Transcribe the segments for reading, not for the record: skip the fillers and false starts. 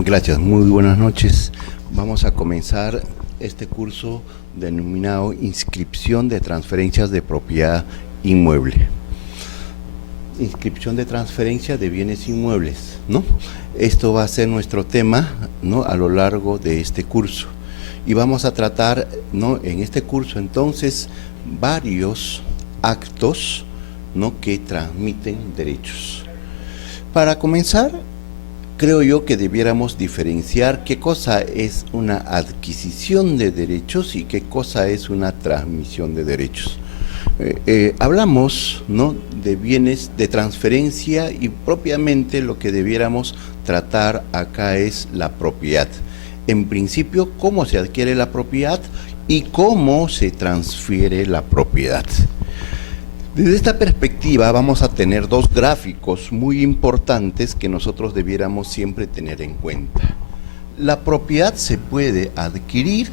Gracias, muy buenas noches. Vamos a comenzar este curso denominado Inscripción de Transferencias de Propiedad Inmueble. Inscripción de transferencia de bienes inmuebles, ¿no? Esto va a ser nuestro tema, ¿no?, a lo largo de este curso. Y vamos a tratar, ¿no?, en este curso entonces varios actos, ¿no?, que transmiten derechos. Para comenzar, creo yo que debiéramos diferenciar qué cosa es una adquisición de derechos y qué cosa es una transmisión de derechos. Hablamos, ¿no?, de bienes de transferencia y propiamente lo que debiéramos tratar acá es la propiedad. En principio, cómo se adquiere la propiedad y cómo se transfiere la propiedad. Desde esta perspectiva vamos a tener dos gráficos muy importantes que nosotros debiéramos siempre tener en cuenta. La propiedad se puede adquirir,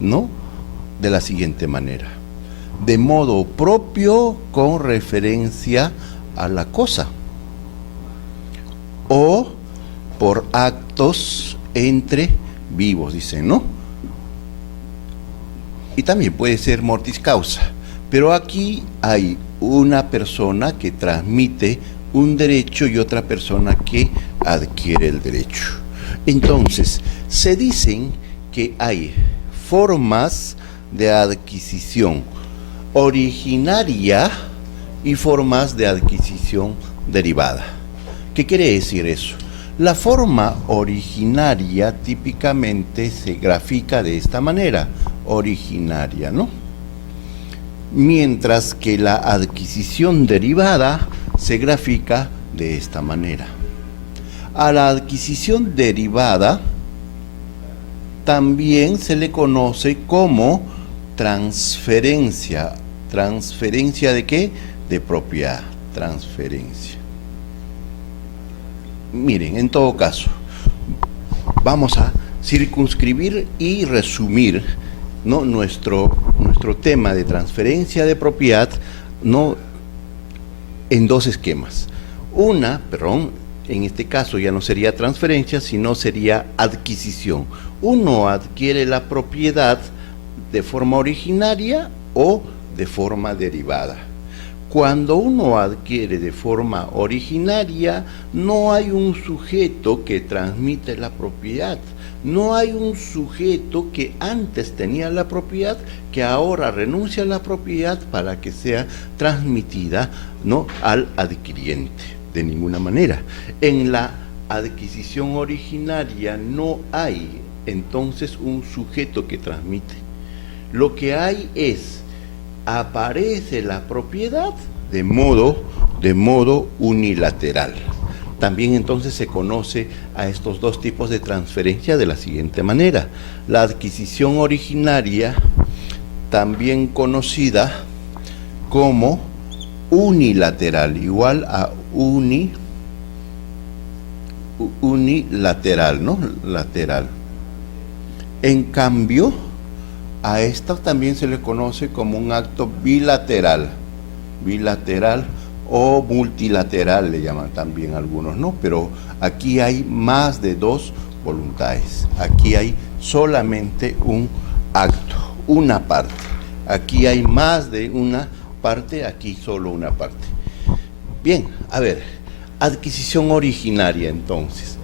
¿no?, de la siguiente manera: de modo propio con referencia a la cosa, o por actos entre vivos, dicen, ¿no? Y también puede ser mortis causa. Pero aquí hay una persona que transmite un derecho y otra persona que adquiere el derecho. Entonces, se dicen que hay formas de adquisición originaria y formas de adquisición derivada. ¿Qué quiere decir eso? La forma originaria típicamente se grafica de esta manera, originaria, ¿no? Mientras que la adquisición derivada se grafica de esta manera. A la adquisición derivada también se le conoce como transferencia. ¿Transferencia de qué? De propiedad, transferencia. Miren, en todo caso, vamos a circunscribir y resumir, ¿no?, nuestro tema de transferencia de propiedad, ¿no?, en dos esquemas. En este caso ya no sería transferencia, sino sería adquisición. Uno adquiere la propiedad de forma originaria o de forma derivada. Cuando uno adquiere de forma originaria, no hay un sujeto que transmite la propiedad. No hay un sujeto que antes tenía la propiedad, que ahora renuncia a la propiedad para que sea transmitida, ¿no?, al adquiriente. De ninguna manera. En la adquisición originaria no hay entonces un sujeto que transmite. Lo que hay es, aparece la propiedad de modo unilateral. También entonces se conoce a estos dos tipos de transferencia de la siguiente manera: la adquisición originaria, también conocida como unilateral, igual a unilateral, ¿no?, lateral. En cambio, a esta también se le conoce como un acto bilateral, o multilateral le llaman también algunos, ¿no? Pero aquí hay más de dos voluntades. Aquí hay solamente un acto, una parte. Aquí hay más de una parte, aquí solo una parte. Bien, a ver, adquisición originaria entonces.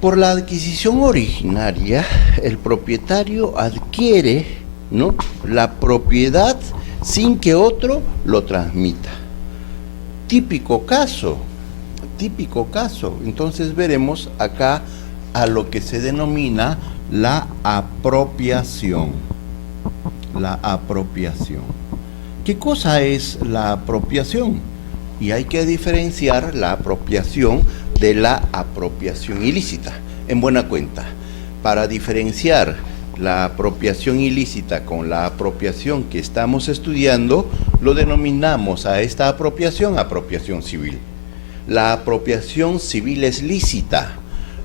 Por la adquisición originaria, el propietario adquiere, ¿no?, la propiedad sin que otro lo transmita. Típico caso. Entonces veremos acá a lo que se denomina la apropiación. La apropiación. ¿Qué cosa es la apropiación? Y hay que diferenciar la apropiación de la apropiación ilícita. En buena cuenta, para diferenciar la apropiación ilícita con la apropiación que estamos estudiando, lo denominamos a esta apropiación civil. La apropiación civil es lícita.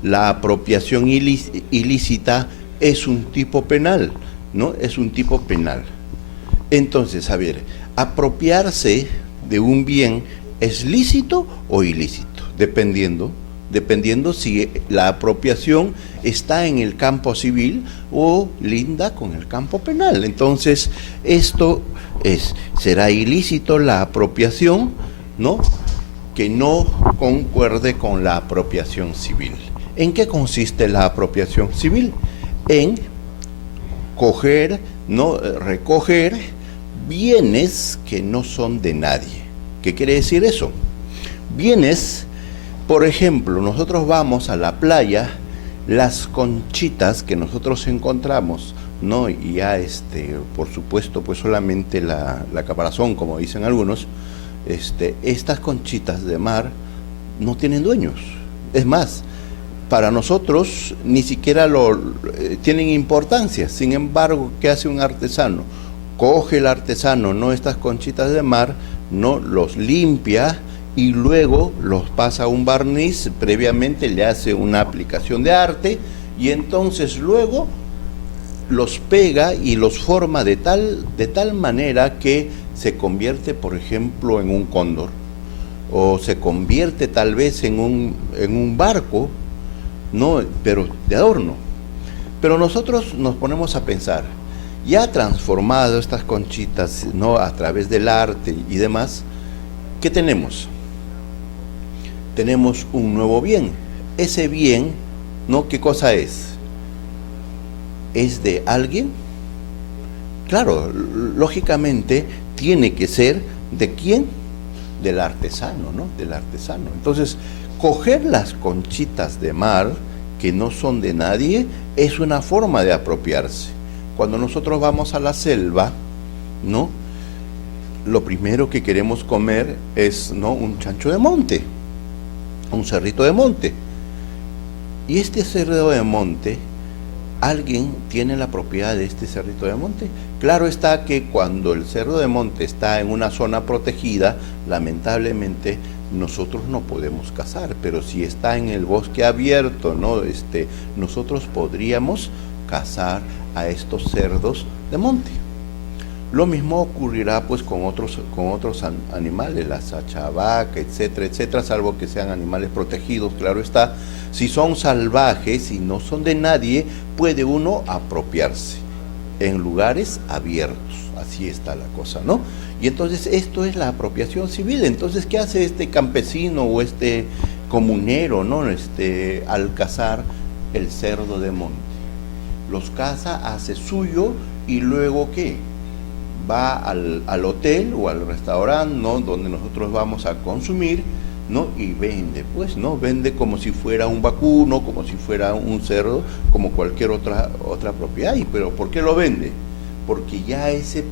La apropiación ilícita es un tipo penal, ¿no? Es un tipo penal. Entonces, a ver, apropiarse de un bien ¿es lícito o ilícito? Dependiendo dependiendo si la apropiación está en el campo civil o linda con el campo penal. Entonces, será ilícito la apropiación, ¿no?, que no concuerde con la apropiación civil. ¿En qué consiste la apropiación civil? En coger, ¿no?, recoger bienes que no son de nadie. ¿Qué quiere decir eso? Bienes, por ejemplo, nosotros vamos a la playa, las conchitas que nosotros encontramos, ¿no?, y ya por supuesto, pues solamente la caparazón, como dicen algunos, estas conchitas de mar no tienen dueños. Es más, para nosotros ni siquiera tienen importancia. Sin embargo, ¿qué hace un artesano? Coge el artesano, ¿no?, estas conchitas de mar, ¿no?, los limpia y luego los pasa a un barniz, previamente le hace una aplicación de arte y entonces luego los pega y los forma de tal manera que se convierte, por ejemplo, en un cóndor, o se convierte tal vez en un barco, ¿no?, pero de adorno. Pero nosotros nos ponemos a pensar, ya transformado estas conchitas, ¿no?, a través del arte y demás, ¿qué tenemos? Tenemos un nuevo bien. Ese bien, ¿no?, ¿qué cosa es? ¿Es de alguien? Claro, lógicamente tiene que ser ¿de quién? Del artesano, ¿no?, del artesano. Entonces, coger las conchitas de mar que no son de nadie es una forma de apropiarse. Cuando nosotros vamos a la selva, ¿no?, lo primero que queremos comer es, ¿no?, un chancho de monte, un cerrito de monte. Y este cerdo de monte, ¿alguien tiene la propiedad de este cerrito de monte? Claro está que cuando el cerdo de monte está en una zona protegida, lamentablemente nosotros no podemos cazar, pero si está en el bosque abierto, ¿no?, nosotros podríamos cazar a estos cerdos de monte. Lo mismo ocurrirá pues con otros animales, la sachavaca, etcétera, etcétera, salvo que sean animales protegidos, claro está. Si son salvajes y no son de nadie, puede uno apropiarse en lugares abiertos. Así está la cosa, ¿no? Y entonces esto es la apropiación civil. Entonces, ¿qué hace este campesino o este comunero, ¿no?, al cazar el cerdo de monte? Los caza, hace suyo y luego ¿qué? Va al hotel o al restaurante, ¿no?, donde nosotros vamos a consumir, ¿no?, y vende, pues, ¿no? Vende como si fuera un vacuno, como si fuera un cerdo, como cualquier otra propiedad. ¿Pero por qué lo vende? Porque ya ese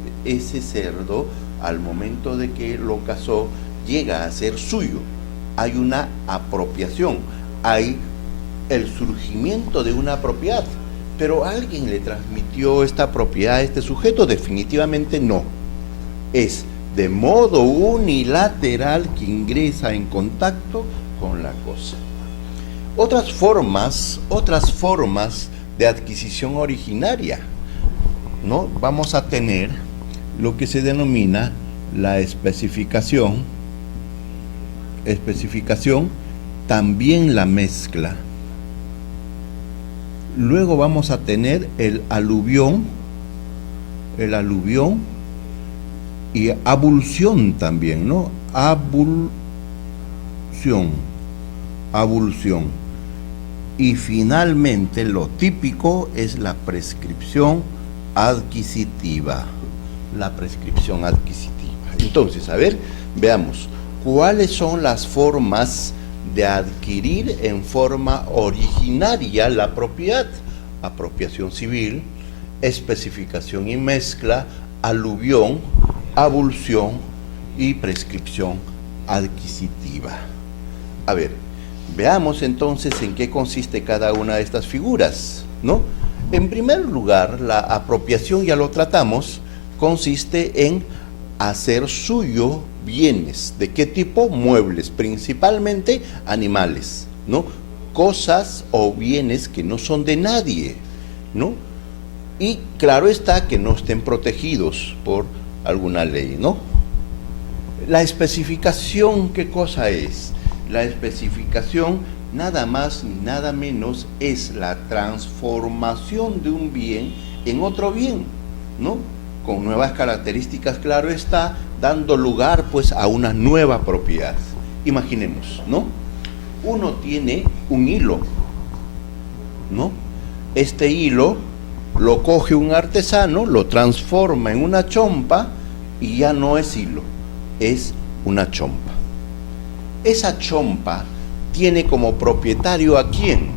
cerdo, al momento de que lo cazó, llega a ser suyo. Hay una apropiación, hay el surgimiento de una propiedad. ¿Pero alguien le transmitió esta propiedad a este sujeto? Definitivamente no. Es de modo unilateral que ingresa en contacto con la cosa. Otras formas de adquisición originaria, ¿no? Vamos a tener lo que se denomina la especificación, también la mezcla. Luego vamos a tener el aluvión y abulsión también, ¿no? Abulsión. Y finalmente lo típico es la prescripción adquisitiva. Entonces, a ver, veamos, ¿cuáles son las formas de adquirir en forma originaria la propiedad? Apropiación civil, especificación y mezcla, aluvión, abulsión y prescripción adquisitiva. A ver, veamos entonces en qué consiste cada una de estas figuras, ¿no? En primer lugar, la apropiación, ya lo tratamos, consiste en hacer suyo bienes. ¿De qué tipo? Muebles, principalmente animales, ¿no? Cosas o bienes que no son de nadie, ¿no? Y claro está que no estén protegidos por alguna ley, ¿no? La especificación, ¿qué cosa es? La especificación nada más ni nada menos es la transformación de un bien en otro bien, ¿no? Con nuevas características, claro está, dando lugar pues a una nueva propiedad. Imaginemos, ¿no? Uno tiene un hilo, ¿no? Este hilo lo coge un artesano, lo transforma en una chompa y ya no es hilo, es una chompa. Esa chompa tiene como propietario ¿a quién?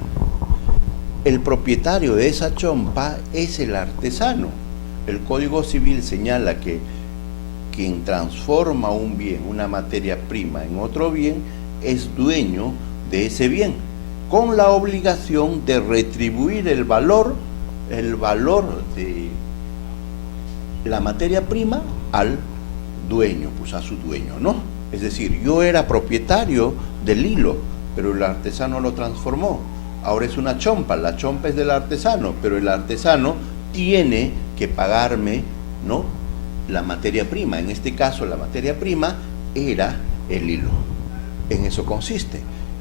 El propietario de esa chompa es el artesano. El Código Civil señala que quien transforma un bien, una materia prima en otro bien, es dueño de ese bien, con la obligación de retribuir el valor de la materia prima al dueño, pues a su dueño, ¿no? Es decir, yo era propietario del hilo, pero el artesano lo transformó. Ahora es una chompa, la chompa es del artesano, pero el artesano tiene que pagarme, ¿no?, la materia prima. En este caso, la materia prima era el hilo. En eso consiste.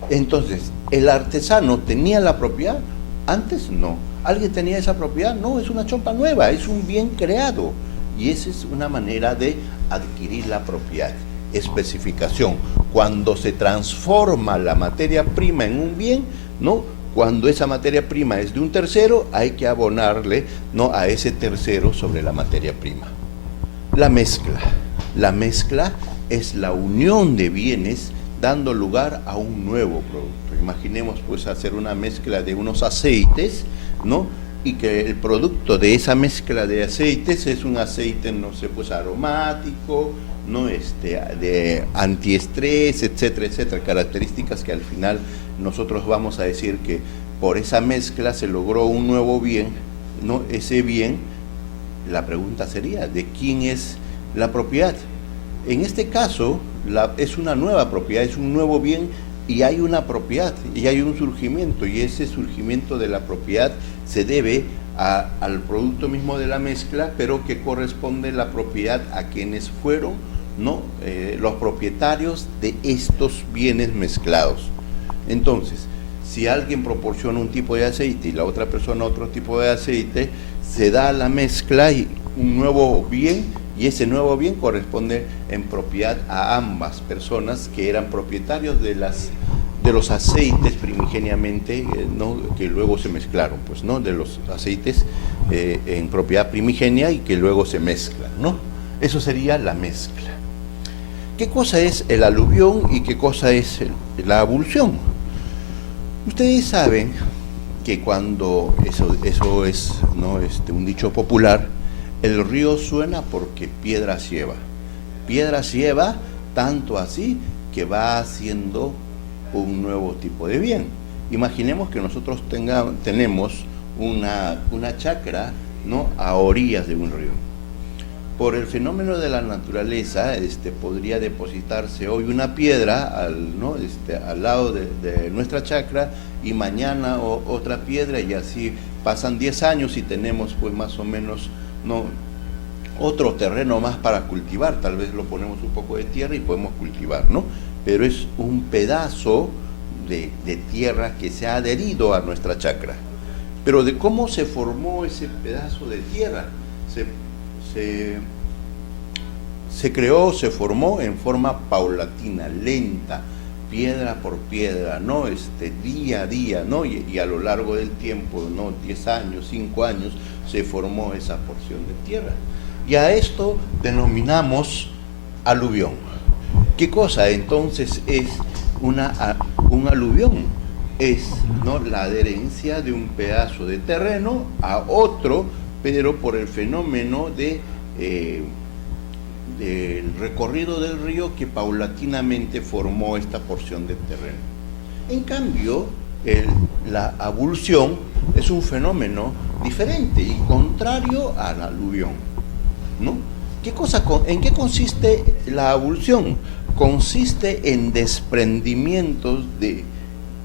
Entonces, ¿el artesano tenía la propiedad? Antes no. ¿Alguien tenía esa propiedad? No, es una chompa nueva, es un bien creado. Y esa es una manera de adquirir la propiedad. Especificación: cuando se transforma la materia prima en un bien, ¿no?, cuando esa materia prima es de un tercero, hay que abonarle, ¿no?, a ese tercero sobre la materia prima. La mezcla. La mezcla es la unión de bienes dando lugar a un nuevo producto. Imaginemos pues hacer una mezcla de unos aceites, ¿no?, y que el producto de esa mezcla de aceites es un aceite, no sé, pues aromático, ¿no?, de antiestrés, etcétera, etcétera, características que al final nosotros vamos a decir que por esa mezcla se logró un nuevo bien, ¿no? Ese bien, la pregunta sería, ¿de quién es la propiedad? En este caso, es una nueva propiedad, es un nuevo bien, y hay una propiedad, y hay un surgimiento, y ese surgimiento de la propiedad se debe al producto mismo de la mezcla, pero que corresponde la propiedad a quienes fueron, ¿no?, los propietarios de estos bienes mezclados. Entonces, si alguien proporciona un tipo de aceite y la otra persona otro tipo de aceite, se da la mezcla y un nuevo bien, y ese nuevo bien corresponde en propiedad a ambas personas que eran propietarios de los aceites primigeniamente, ¿no?, que luego se mezclaron, pues, ¿no?, de los aceites en propiedad primigenia y que luego se mezclan, ¿no? Eso sería la mezcla. ¿Qué cosa es el aluvión y qué cosa es la abulsión? Ustedes saben que cuando, eso es, ¿no?, un dicho popular, el río suena porque piedras lleva. Piedras lleva tanto así que va haciendo un nuevo tipo de bien. Imaginemos que nosotros tenemos una chacra, ¿no?, a orillas de un río. Por el fenómeno de la naturaleza, podría depositarse hoy una piedra al lado de nuestra chacra, y mañana otra piedra, y así pasan 10 años y tenemos pues más o menos, ¿no?, otro terreno más para cultivar. Tal vez lo ponemos un poco de tierra y podemos cultivar, ¿no? Pero es un pedazo de tierra que se ha adherido a nuestra chacra. Pero de cómo se formó ese pedazo de tierra, se creó, se formó en forma paulatina, lenta, piedra por piedra, ¿no?, día a día, ¿no?, y a lo largo del tiempo, ¿no?, 10 años, 5 años, se formó esa porción de tierra. Y a esto denominamos aluvión. ¿Qué cosa entonces es un aluvión? Es, ¿no?, la adherencia de un pedazo de terreno a otro, pero por el fenómeno del recorrido del río que paulatinamente formó esta porción de terreno. En cambio, la abulsión es un fenómeno diferente y contrario al aluvión, ¿no? ¿En qué consiste la abulsión? Consiste en desprendimientos de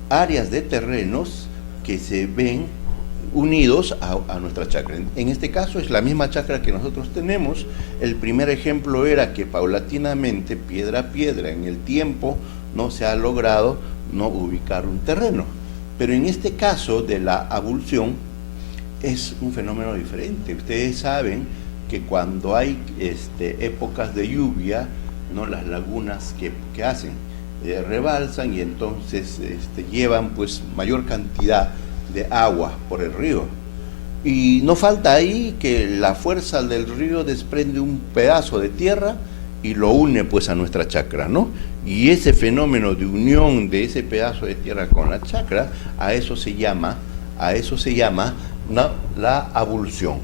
áreas de terrenos que se ven unidos a nuestra chacra. En este caso es la misma chacra que nosotros tenemos. El primer ejemplo era que paulatinamente, piedra a piedra, en el tiempo, no se ha logrado no ubicar un terreno. Pero en este caso de la abulsión es un fenómeno diferente. Ustedes saben que cuando hay épocas de lluvia, ¿no?, las lagunas que hacen rebalsan y entonces llevan pues mayor cantidad de agua por el río. Y no falta ahí que la fuerza del río desprende un pedazo de tierra y lo une pues a nuestra chacra, ¿no? Y ese fenómeno de unión de ese pedazo de tierra con la chacra, a eso se llama ¿no?, la abulsión.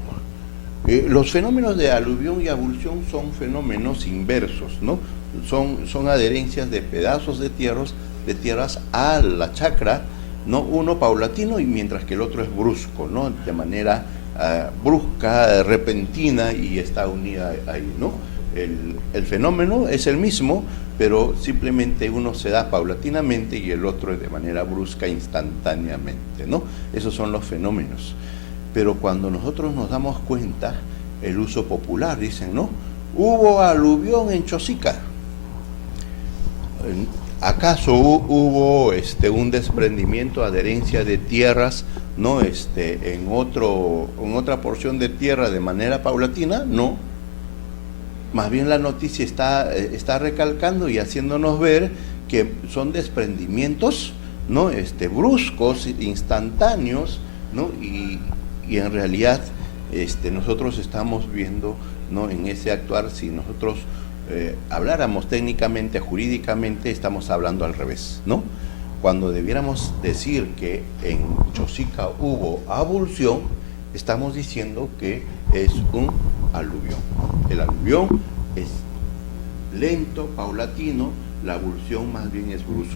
Los fenómenos de aluvión y abulsión son fenómenos inversos, ¿no? Son adherencias de pedazos de tierras a la chacra, ¿no? Uno paulatino y mientras que el otro es brusco, ¿no?, de manera brusca, repentina, y está unida ahí, ¿no? El fenómeno es el mismo, pero simplemente uno se da paulatinamente y el otro de manera brusca, instantáneamente, ¿no? Esos son los fenómenos. Pero cuando nosotros nos damos cuenta, el uso popular, dicen, ¿no?, hubo aluvión en Chosica. ¿Acaso hubo un desprendimiento, adherencia de tierras, ¿no?, en otra porción de tierra de manera paulatina? No. Más bien la noticia está recalcando y haciéndonos ver que son desprendimientos, ¿no?, bruscos, instantáneos, ¿no? Y en realidad nosotros estamos viendo, ¿no?, en ese actuar, si nosotros habláramos técnicamente, jurídicamente, estamos hablando al revés, ¿no? Cuando debiéramos decir que en Chosica hubo abulsión, estamos diciendo que es un aluvión. El aluvión es lento, paulatino, la abulsión más bien es brusco.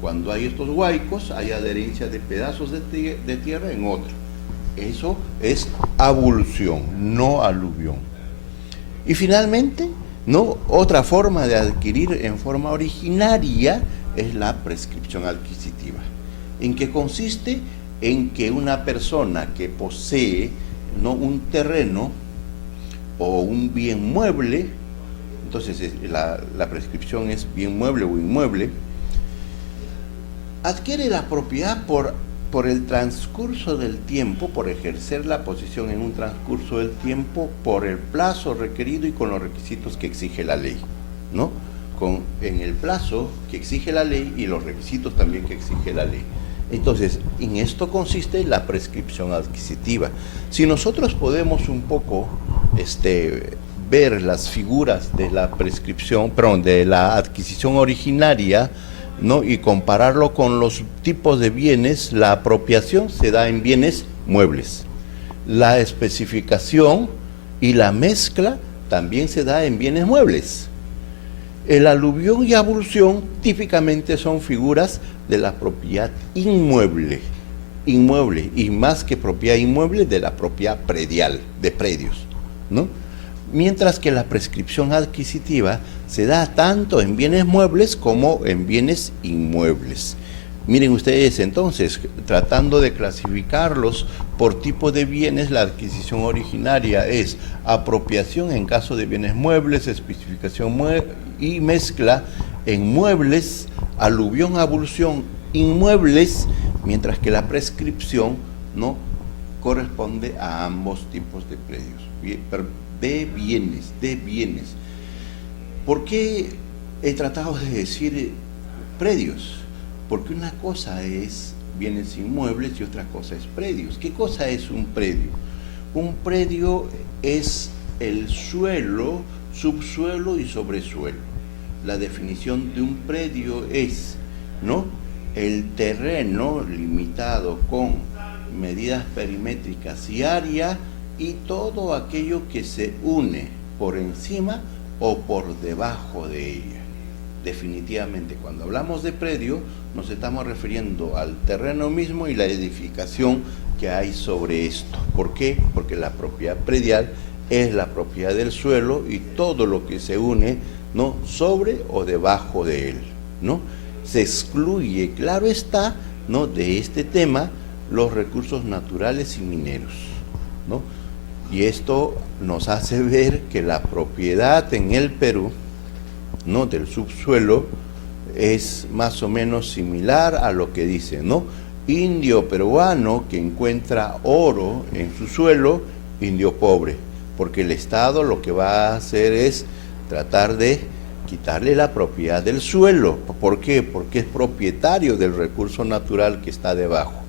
Cuando hay estos huaicos, hay adherencia de pedazos de tierra en otro. Eso es abulsión, no aluvión. Y finalmente, ¿no?, otra forma de adquirir en forma originaria es la prescripción adquisitiva. ¿En qué consiste? En que una persona que posee, ¿no?, un terreno o un bien mueble, entonces la prescripción es bien mueble o inmueble, adquiere la propiedad por el transcurso del tiempo, por ejercer la posesión en un transcurso del tiempo, por el plazo requerido y con los requisitos que exige la ley, ¿no? En el plazo que exige la ley y los requisitos también que exige la ley. Entonces, en esto consiste la prescripción adquisitiva. Si nosotros podemos un poco ver las figuras de la prescripción, perdón, de la adquisición originaria, ¿no?, y compararlo con los tipos de bienes, la apropiación se da en bienes muebles. La especificación y la mezcla también se da en bienes muebles. El aluvión y abulsión típicamente son figuras de la propiedad inmueble, y más que propiedad inmueble, de la propiedad predial, de predios, ¿no? Mientras que la prescripción adquisitiva se da tanto en bienes muebles como en bienes inmuebles. Miren ustedes entonces, tratando de clasificarlos por tipo de bienes, la adquisición originaria es apropiación en caso de bienes muebles, especificación y mezcla en muebles, aluvión, abulsión, inmuebles, mientras que la prescripción no corresponde a ambos tipos de predios, de bienes. ¿Por qué he tratado de decir predios? Porque una cosa es bienes inmuebles y otra cosa es predios. ¿Qué cosa es un predio? Un predio es el suelo, subsuelo y sobresuelo. La definición de un predio es, ¿no?, el terreno limitado con medidas perimétricas y área y todo aquello que se une por encima o por debajo de ella. Definitivamente, cuando hablamos de predio, nos estamos refiriendo al terreno mismo y la edificación que hay sobre esto. ¿Por qué? Porque la propiedad predial es la propiedad del suelo y todo lo que se une, ¿no?, sobre o debajo de él, ¿no? Se excluye, claro está, ¿no?, de este tema los recursos naturales y mineros, ¿no? Y esto nos hace ver que la propiedad en el Perú, ¿no?, del subsuelo es más o menos similar a lo que dice, ¿no? Indio peruano que encuentra oro en su suelo, indio pobre, porque el Estado lo que va a hacer es tratar de quitarle la propiedad del suelo. ¿Por qué? Porque es propietario del recurso natural que está debajo.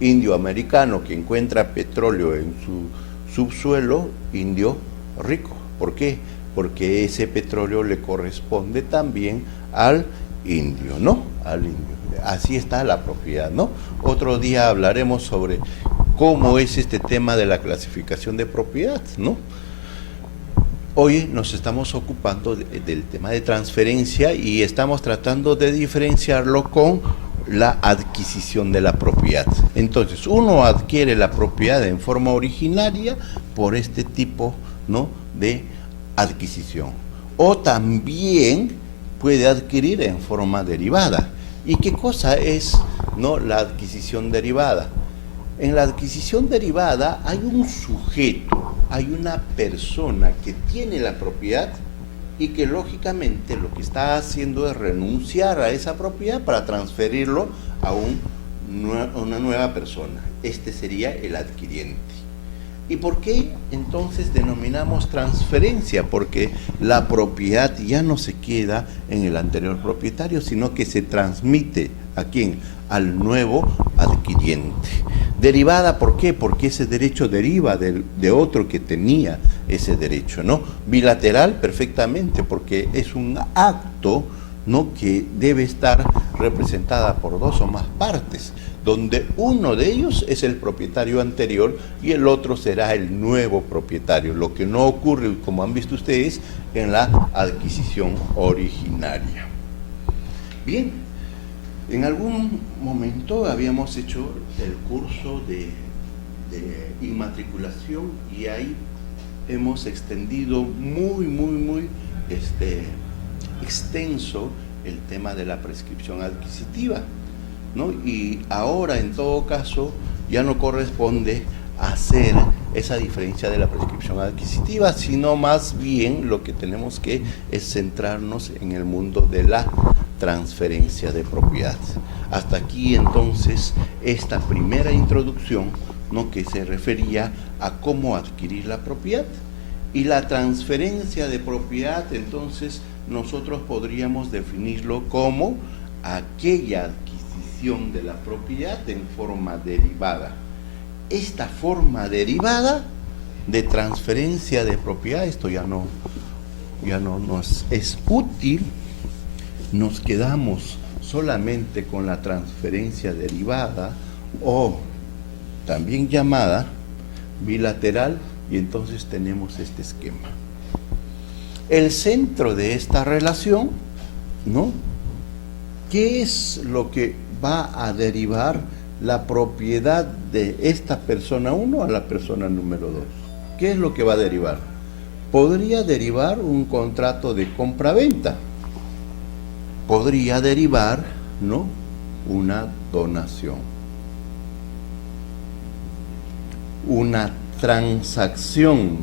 Indio americano que encuentra petróleo en su subsuelo, indio rico. ¿Por qué? Porque ese petróleo le corresponde también al indio, ¿no? Al indio. Así está la propiedad, ¿no? Otro día hablaremos sobre cómo es este tema de la clasificación de propiedad, ¿no? Hoy nos estamos ocupando del tema de transferencia y estamos tratando de diferenciarlo con la adquisición de la propiedad. Entonces, uno adquiere la propiedad en forma originaria por este tipo, ¿no?, de adquisición. O también puede adquirir en forma derivada. ¿Y qué cosa es, no, la adquisición derivada? En la adquisición derivada hay un sujeto, hay una persona que tiene la propiedad y que lógicamente lo que está haciendo es renunciar a esa propiedad para transferirlo a una nueva persona. Este sería el adquiriente. ¿Y por qué entonces denominamos transferencia? Porque la propiedad ya no se queda en el anterior propietario, sino que se transmite ¿a quién? Al nuevo adquiriente. Derivada, ¿por qué? Porque ese derecho deriva de otro que tenía ese derecho, ¿no? Bilateral, perfectamente, porque es un acto, ¿no?, que debe estar representada por dos o más partes, donde uno de ellos es el propietario anterior y el otro será el nuevo propietario, lo que no ocurre, como han visto ustedes, en la adquisición originaria. Bien, en algún momento habíamos hecho el curso de inmatriculación y ahí hemos extendido muy extenso el tema de la prescripción adquisitiva, ¿no? Y ahora, en todo caso, ya no corresponde hacer esa diferencia de la prescripción adquisitiva, sino más bien lo que tenemos que es centrarnos en el mundo de la transferencia de propiedad. Hasta aquí, entonces, esta primera introducción, ¿no?, que se refería a cómo adquirir la propiedad. Y la transferencia de propiedad, entonces, nosotros podríamos definirlo como aquella adquisición de la propiedad en forma derivada. Esta forma derivada de transferencia de propiedad, esto ya no nos es útil, nos quedamos solamente con la transferencia derivada o también llamada bilateral, y entonces tenemos este esquema. El centro de esta relación, ¿no?, ¿qué es lo que va a derivar la propiedad de esta persona 1 a la persona número 2? ¿Qué es lo que va a derivar? Podría derivar un contrato de compra-venta. Podría derivar, ¿no?, una donación. Una transacción,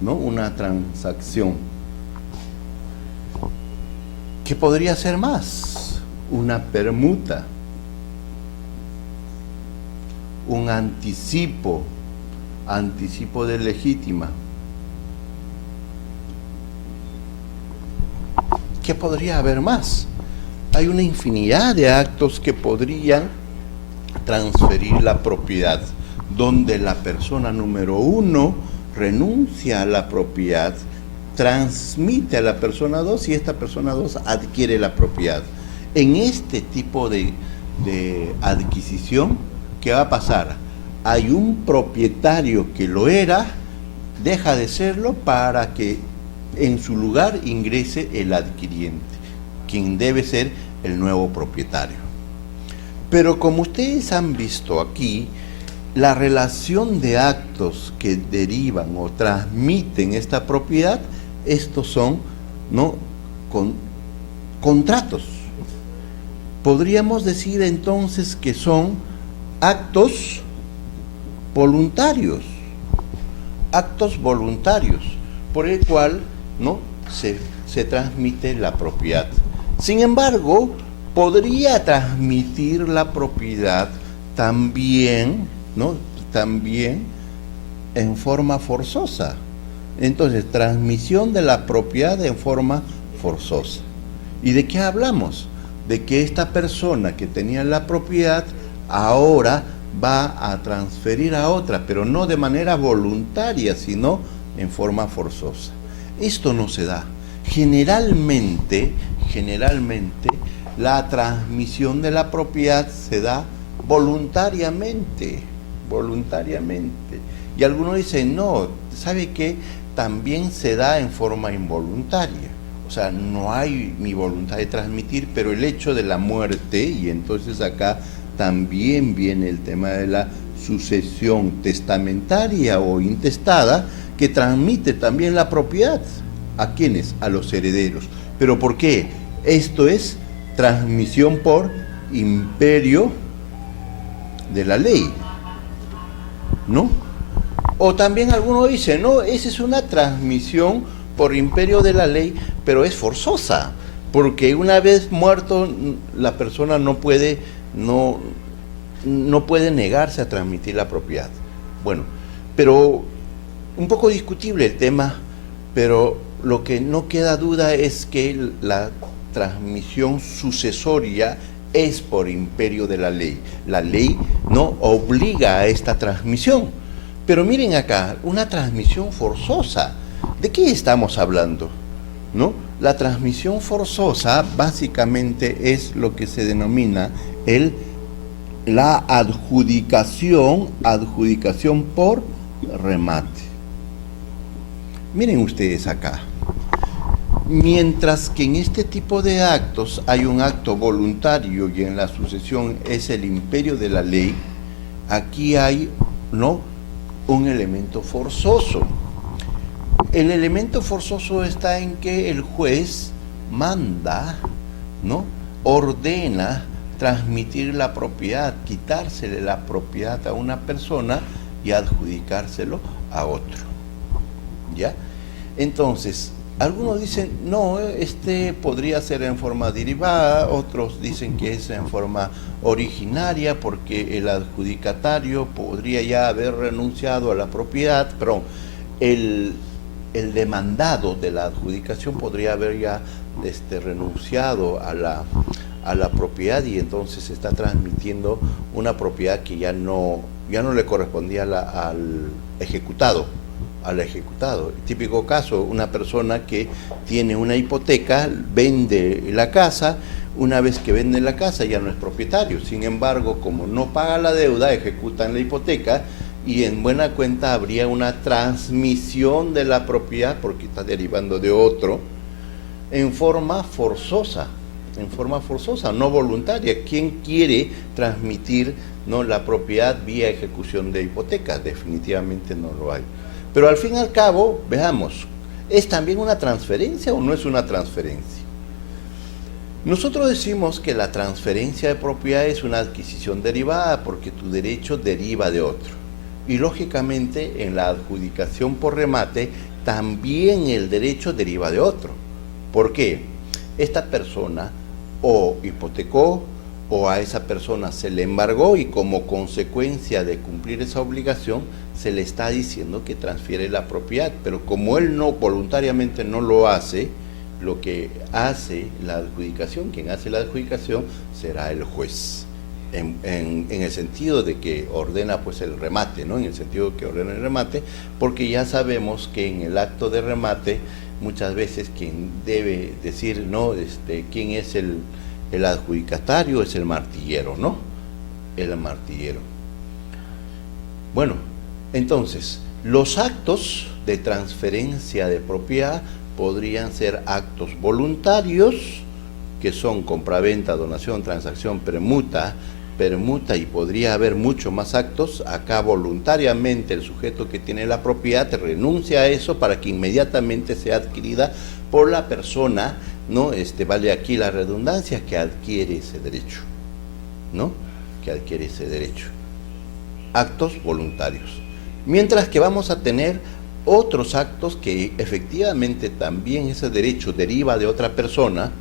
¿no? Una transacción. ¿Qué podría ser más? Una permuta, un anticipo de legítima. ¿Qué podría haber más? Hay una infinidad de actos que podrían transferir la propiedad, donde la persona número 1 renuncia a la propiedad, transmite a la persona 2 y esta persona 2 adquiere la propiedad. En este tipo de adquisición, ¿qué va a pasar? Hay un propietario que lo era, deja de serlo para que en su lugar ingrese el adquiriente, quien debe ser el nuevo propietario. Pero como ustedes han visto aquí, la relación de actos que derivan o transmiten esta propiedad, estos son, ¿no?, contratos. Podríamos decir entonces que son actos voluntarios, por el cual, ¿no?, se se transmite la propiedad. Sin embargo, podría transmitir la propiedad también, ¿no? También en forma forzosa. Entonces, transmisión de la propiedad en forma forzosa. ¿Y de qué hablamos? De que esta persona que tenía la propiedad ahora va a transferir a otra, pero no de manera voluntaria, sino en forma forzosa. Esto no se da. Generalmente, la transmisión de la propiedad se da voluntariamente. Y algunos dicen, no, ¿sabe qué? También se da en forma involuntaria. O sea, no hay mi voluntad de transmitir, pero el hecho de la muerte, y entonces acá también viene el tema de la sucesión testamentaria o intestada, que transmite también la propiedad. ¿A quiénes? A los herederos. ¿Pero por qué? Esto es transmisión por imperio de la ley, ¿no? O también algunos dicen, no, esa es una transmisión por imperio de la ley, pero es forzosa, porque una vez muerto la persona no puede negarse a transmitir la propiedad. Bueno, pero un poco discutible el tema, pero lo que no queda duda es que la transmisión sucesoria es por imperio de la ley. La ley no obliga a esta transmisión. Pero miren acá, una transmisión forzosa. ¿De qué estamos hablando? ¿No? La transmisión forzosa básicamente es lo que se denomina la adjudicación por remate. Miren ustedes acá. Mientras que en este tipo de actos hay un acto voluntario y en la sucesión es el imperio de la ley, aquí hay, ¿no?, un elemento forzoso. El elemento forzoso está en que el juez manda, ¿no?, ordena transmitir la propiedad, quitársele la propiedad a una persona y adjudicárselo a otro. ¿Ya? Entonces, algunos dicen, no, podría ser en forma derivada, otros dicen que es en forma originaria porque el adjudicatario podría ya haber renunciado a la propiedad, pero el demandado de la adjudicación podría haber ya renunciado a la propiedad y entonces se está transmitiendo una propiedad que ya no le correspondía al ejecutado. Típico caso, una persona que tiene una hipoteca, vende la casa, una vez que vende la casa ya no es propietario, sin embargo, como no paga la deuda, ejecutan la hipoteca y en buena cuenta habría una transmisión de la propiedad, porque está derivando de otro, en forma forzosa, no voluntaria. ¿Quién quiere transmitir, no, la propiedad vía ejecución de hipoteca? Definitivamente no lo hay. Pero al fin y al cabo, veamos, ¿es también una transferencia o no es una transferencia? Nosotros decimos que la transferencia de propiedad es una adquisición derivada porque tu derecho deriva de otro. Y lógicamente en la adjudicación por remate también el derecho deriva de otro. ¿Por qué? Esta persona o hipotecó o a esa persona se le embargó y como consecuencia de cumplir esa obligación se le está diciendo que transfiere la propiedad, pero como él no voluntariamente no lo hace, lo que hace la adjudicación, quien hace la adjudicación será el juez, en el sentido de que ordena pues el remate, ¿no? En el sentido que ordena el remate, porque ya sabemos que en el acto de remate muchas veces quien debe decir, ¿no?, quién es el adjudicatario es el martillero, ¿no? El martillero. Bueno, entonces, los actos de transferencia de propiedad podrían ser actos voluntarios, que son compraventa, donación, transacción, permuta, y podría haber muchos más actos. Acá voluntariamente el sujeto que tiene la propiedad renuncia a eso para que inmediatamente sea adquirida por la persona, ¿no? Vale aquí la redundancia, que adquiere ese derecho, ¿no? Que adquiere ese derecho. Actos voluntarios. Mientras que vamos a tener otros actos que efectivamente también ese derecho deriva de otra persona,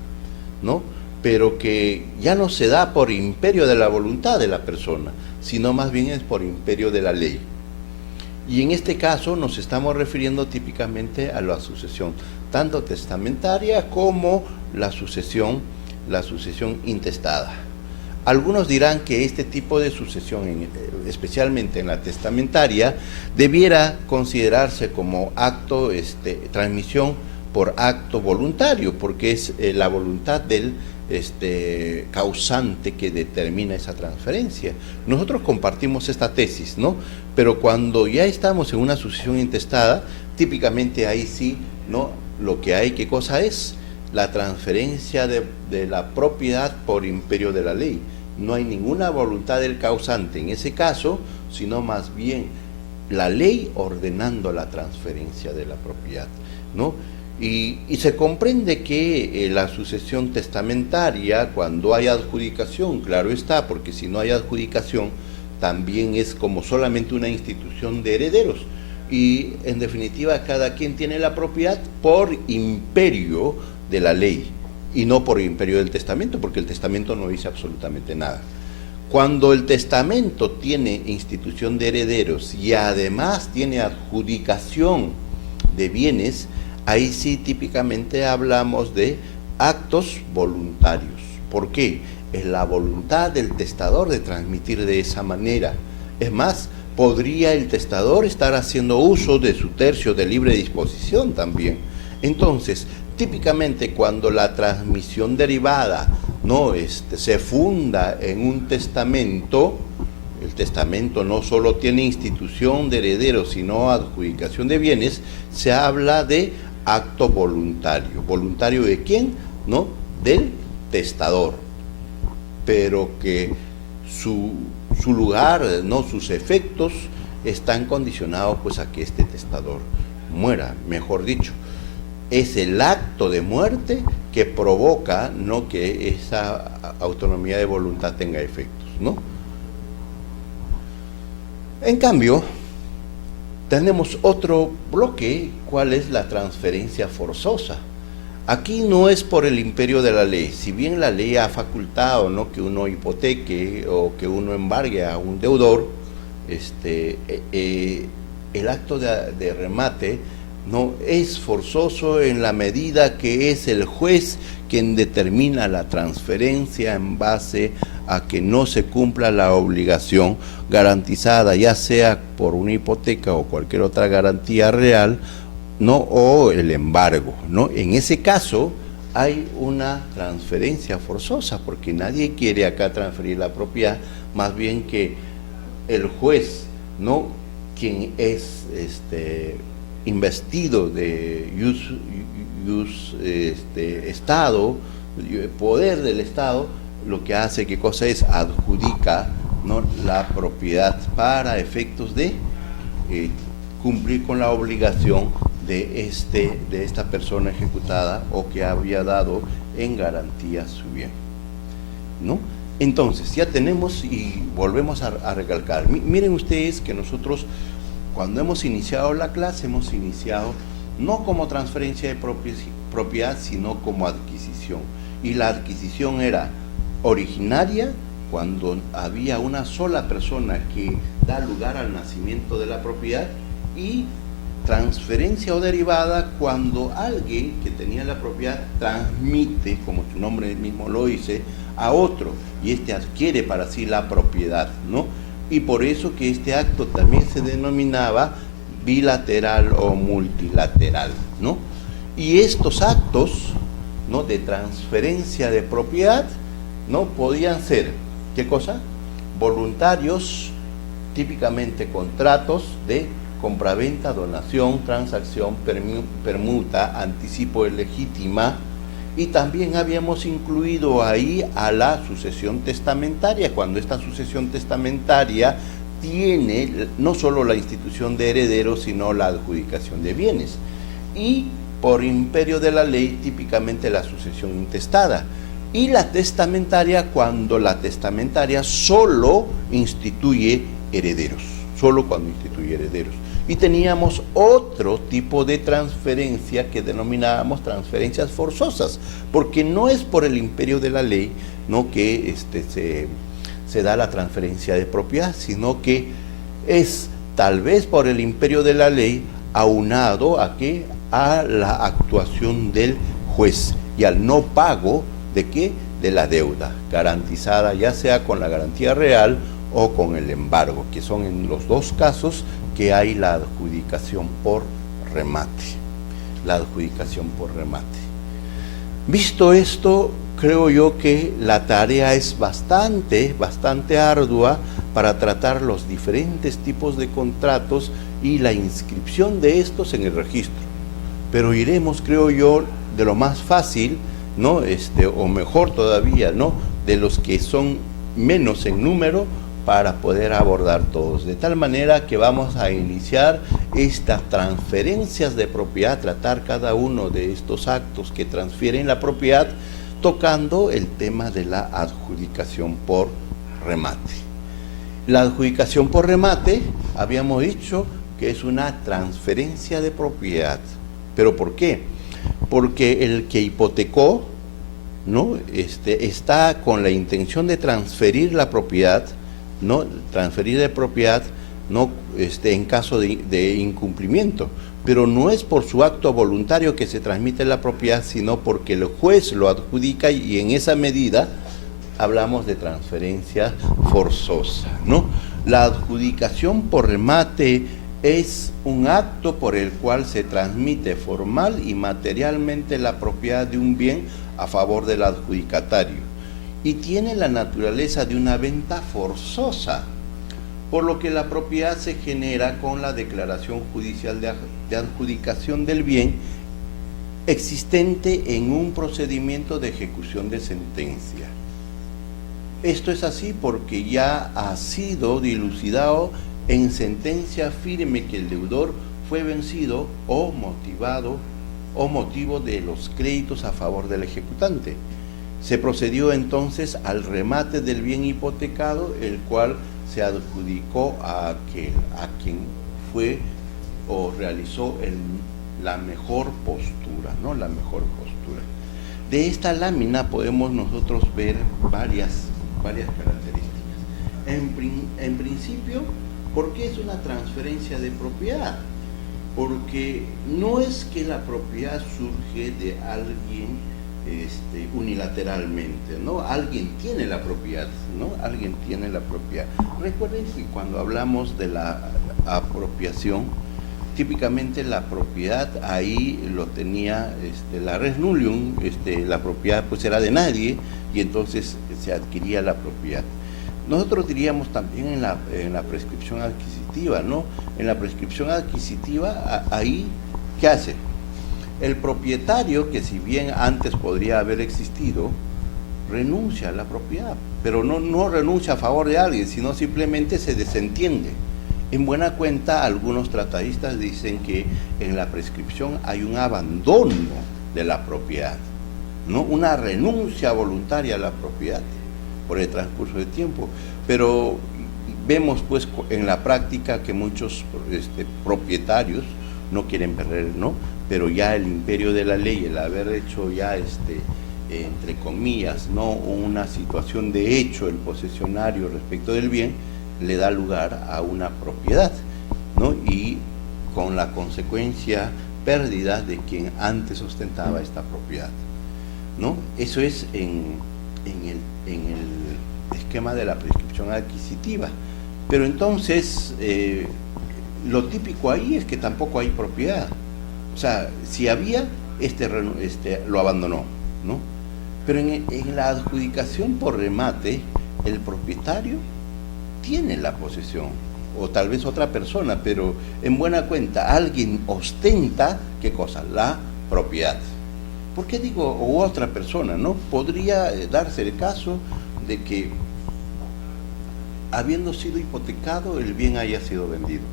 ¿no? Pero que ya no se da por imperio de la voluntad de la persona, sino más bien es por imperio de la ley. Y en este caso nos estamos refiriendo típicamente a la sucesión, tanto testamentaria como la sucesión intestada. Algunos dirán que este tipo de sucesión, especialmente en la testamentaria, debiera considerarse como acto, transmisión por acto voluntario, porque es la voluntad del causante que determina esa transferencia. Nosotros compartimos esta tesis, ¿no? Pero cuando ya estamos en una sucesión intestada, típicamente ahí sí, ¿no? Lo que hay, ¿qué cosa es? La transferencia de la propiedad por imperio de la ley. No hay ninguna voluntad del causante en ese caso, sino más bien la ley ordenando la transferencia de la propiedad, ¿no? Y se comprende que la sucesión testamentaria, cuando hay adjudicación, claro está, porque si no hay adjudicación, también es como solamente una institución de herederos. Y en definitiva, cada quien tiene la propiedad por imperio de la ley y no por imperio del testamento, porque el testamento no dice absolutamente nada. Cuando el testamento tiene institución de herederos y además tiene adjudicación de bienes, ahí sí típicamente hablamos de actos voluntarios. ¿Por qué? Es la voluntad del testador de transmitir de esa manera. Es más, podría el testador estar haciendo uso de su tercio de libre disposición también. Entonces, típicamente cuando la transmisión derivada se funda en un testamento, el testamento no solo tiene institución de herederos, sino adjudicación de bienes, se habla de acto voluntario. ¿Voluntario de quién? ¿No? Del testador. Pero que su lugar, ¿no? Sus efectos están condicionados pues a que este testador muera, mejor dicho. Es el acto de muerte que provoca, ¿no?, que esa autonomía de voluntad tenga efectos, ¿no? En cambio, tenemos otro bloque, ¿cuál es la transferencia forzosa? Aquí no es por el imperio de la ley, si bien la ley ha facultado, ¿no?, que uno hipoteque o que uno embargue a un deudor, el acto de remate no es forzoso en la medida que es el juez quien determina la transferencia en base a que no se cumpla la obligación garantizada, ya sea por una hipoteca o cualquier otra garantía real, ¿no?, o el embargo, ¿no? En ese caso hay una transferencia forzosa, porque nadie quiere acá transferir la propiedad, más bien que el juez, ¿no?, quien es investido de Estado, poder del Estado, lo que hace, ¿qué cosa es? Adjudica, ¿no?, la propiedad para efectos de cumplir con la obligación de esta persona ejecutada o que había dado en garantía su bien, ¿no? Entonces, ya tenemos y volvemos a recalcar. Miren ustedes que nosotros, cuando hemos iniciado la clase, hemos iniciado no como transferencia de propiedad, sino como adquisición. Y la adquisición era originaria cuando había una sola persona que da lugar al nacimiento de la propiedad, y transferencia o derivada cuando alguien que tenía la propiedad transmite, como su nombre mismo lo dice, a otro, y adquiere para sí la propiedad, ¿no? Y por eso que este acto también se denominaba bilateral o multilateral, ¿no? Y estos actos, ¿no?, de transferencia de propiedad, ¿no?, podían ser, ¿qué cosa? Voluntarios, típicamente contratos de compraventa, donación, transacción, permuta, anticipo de legítima, y también habíamos incluido ahí a la sucesión testamentaria, cuando esta sucesión testamentaria tiene no solo la institución de herederos, sino la adjudicación de bienes. Y por imperio de la ley, típicamente la sucesión intestada. Y la testamentaria, cuando la testamentaria solo instituye herederos, solo cuando instituye herederos. Y teníamos otro tipo de transferencia que denominábamos transferencias forzosas, porque no es por el imperio de la ley, ¿no?, que se da la transferencia de propiedad, sino que es tal vez por el imperio de la ley aunado a ¿qué?, a la actuación del juez y al no pago de ¿qué?, de la deuda garantizada, ya sea con la garantía real o con el embargo, que son en los dos casos que hay la adjudicación por remate. La adjudicación por remate. Visto esto, creo yo que la tarea es bastante ardua para tratar los diferentes tipos de contratos y la inscripción de estos en el registro. Pero iremos, creo yo, de lo más fácil, ¿no?, o mejor todavía, ¿no?, de los que son menos en número, para poder abordar todos, de tal manera que vamos a iniciar estas transferencias de propiedad, tratar cada uno de estos actos que transfieren la propiedad, tocando el tema de la adjudicación por remate. La adjudicación por remate, habíamos dicho que es una transferencia de propiedad. ¿Pero por qué? Porque el que hipotecó, ¿no?, está con la intención de transferir la propiedad, ¿no?, transferir de propiedad, ¿no?, en caso de incumplimiento, pero no es por su acto voluntario que se transmite la propiedad, sino porque el juez lo adjudica, y en esa medida hablamos de transferencia forzosa, ¿no? La adjudicación por remate es un acto por el cual se transmite formal y materialmente la propiedad de un bien a favor del adjudicatario, y tiene la naturaleza de una venta forzosa, por lo que la propiedad se genera con la declaración judicial de adjudicación del bien existente en un procedimiento de ejecución de sentencia. Esto es así porque ya ha sido dilucidado en sentencia firme que el deudor fue vencido o motivo de los créditos a favor del ejecutante. Se procedió entonces al remate del bien hipotecado, el cual se adjudicó a quien fue o realizó la mejor postura, ¿no?, la mejor postura. De esta lámina podemos nosotros ver varias características. En principio, ¿por qué es una transferencia de propiedad? Porque no es que la propiedad surge de alguien unilateralmente, ¿no? Alguien tiene la propiedad, ¿no? Alguien tiene la propiedad. Recuerden que cuando hablamos de la apropiación, típicamente la propiedad ahí lo tenía la res nullium, la propiedad pues era de nadie, y entonces se adquiría la propiedad. Nosotros diríamos también en la prescripción adquisitiva, ¿no? En la prescripción adquisitiva, ahí, ¿qué hace? El propietario, que si bien antes podría haber existido, renuncia a la propiedad, pero no renuncia a favor de alguien, sino simplemente se desentiende. En buena cuenta, algunos tratadistas dicen que en la prescripción hay un abandono de la propiedad, ¿no?, una renuncia voluntaria a la propiedad por el transcurso del tiempo, pero vemos pues en la práctica que muchos propietarios no quieren perder, ¿no?, pero ya el imperio de la ley, el haber hecho ya entre comillas, ¿no?, una situación de hecho el posesionario respecto del bien, le da lugar a una propiedad, ¿no?, y con la consecuencia pérdida de quien antes ostentaba esta propiedad, ¿no? Eso es en el esquema de la prescripción adquisitiva. Pero entonces, lo típico ahí es que tampoco hay propiedad. O sea, si había, lo abandonó, ¿no? Pero en la adjudicación por remate, el propietario tiene la posesión, o tal vez otra persona, pero en buena cuenta, alguien ostenta, ¿qué cosa? La propiedad. ¿Por qué digo o otra persona, no? Podría darse el caso de que, habiendo sido hipotecado, el bien haya sido vendido.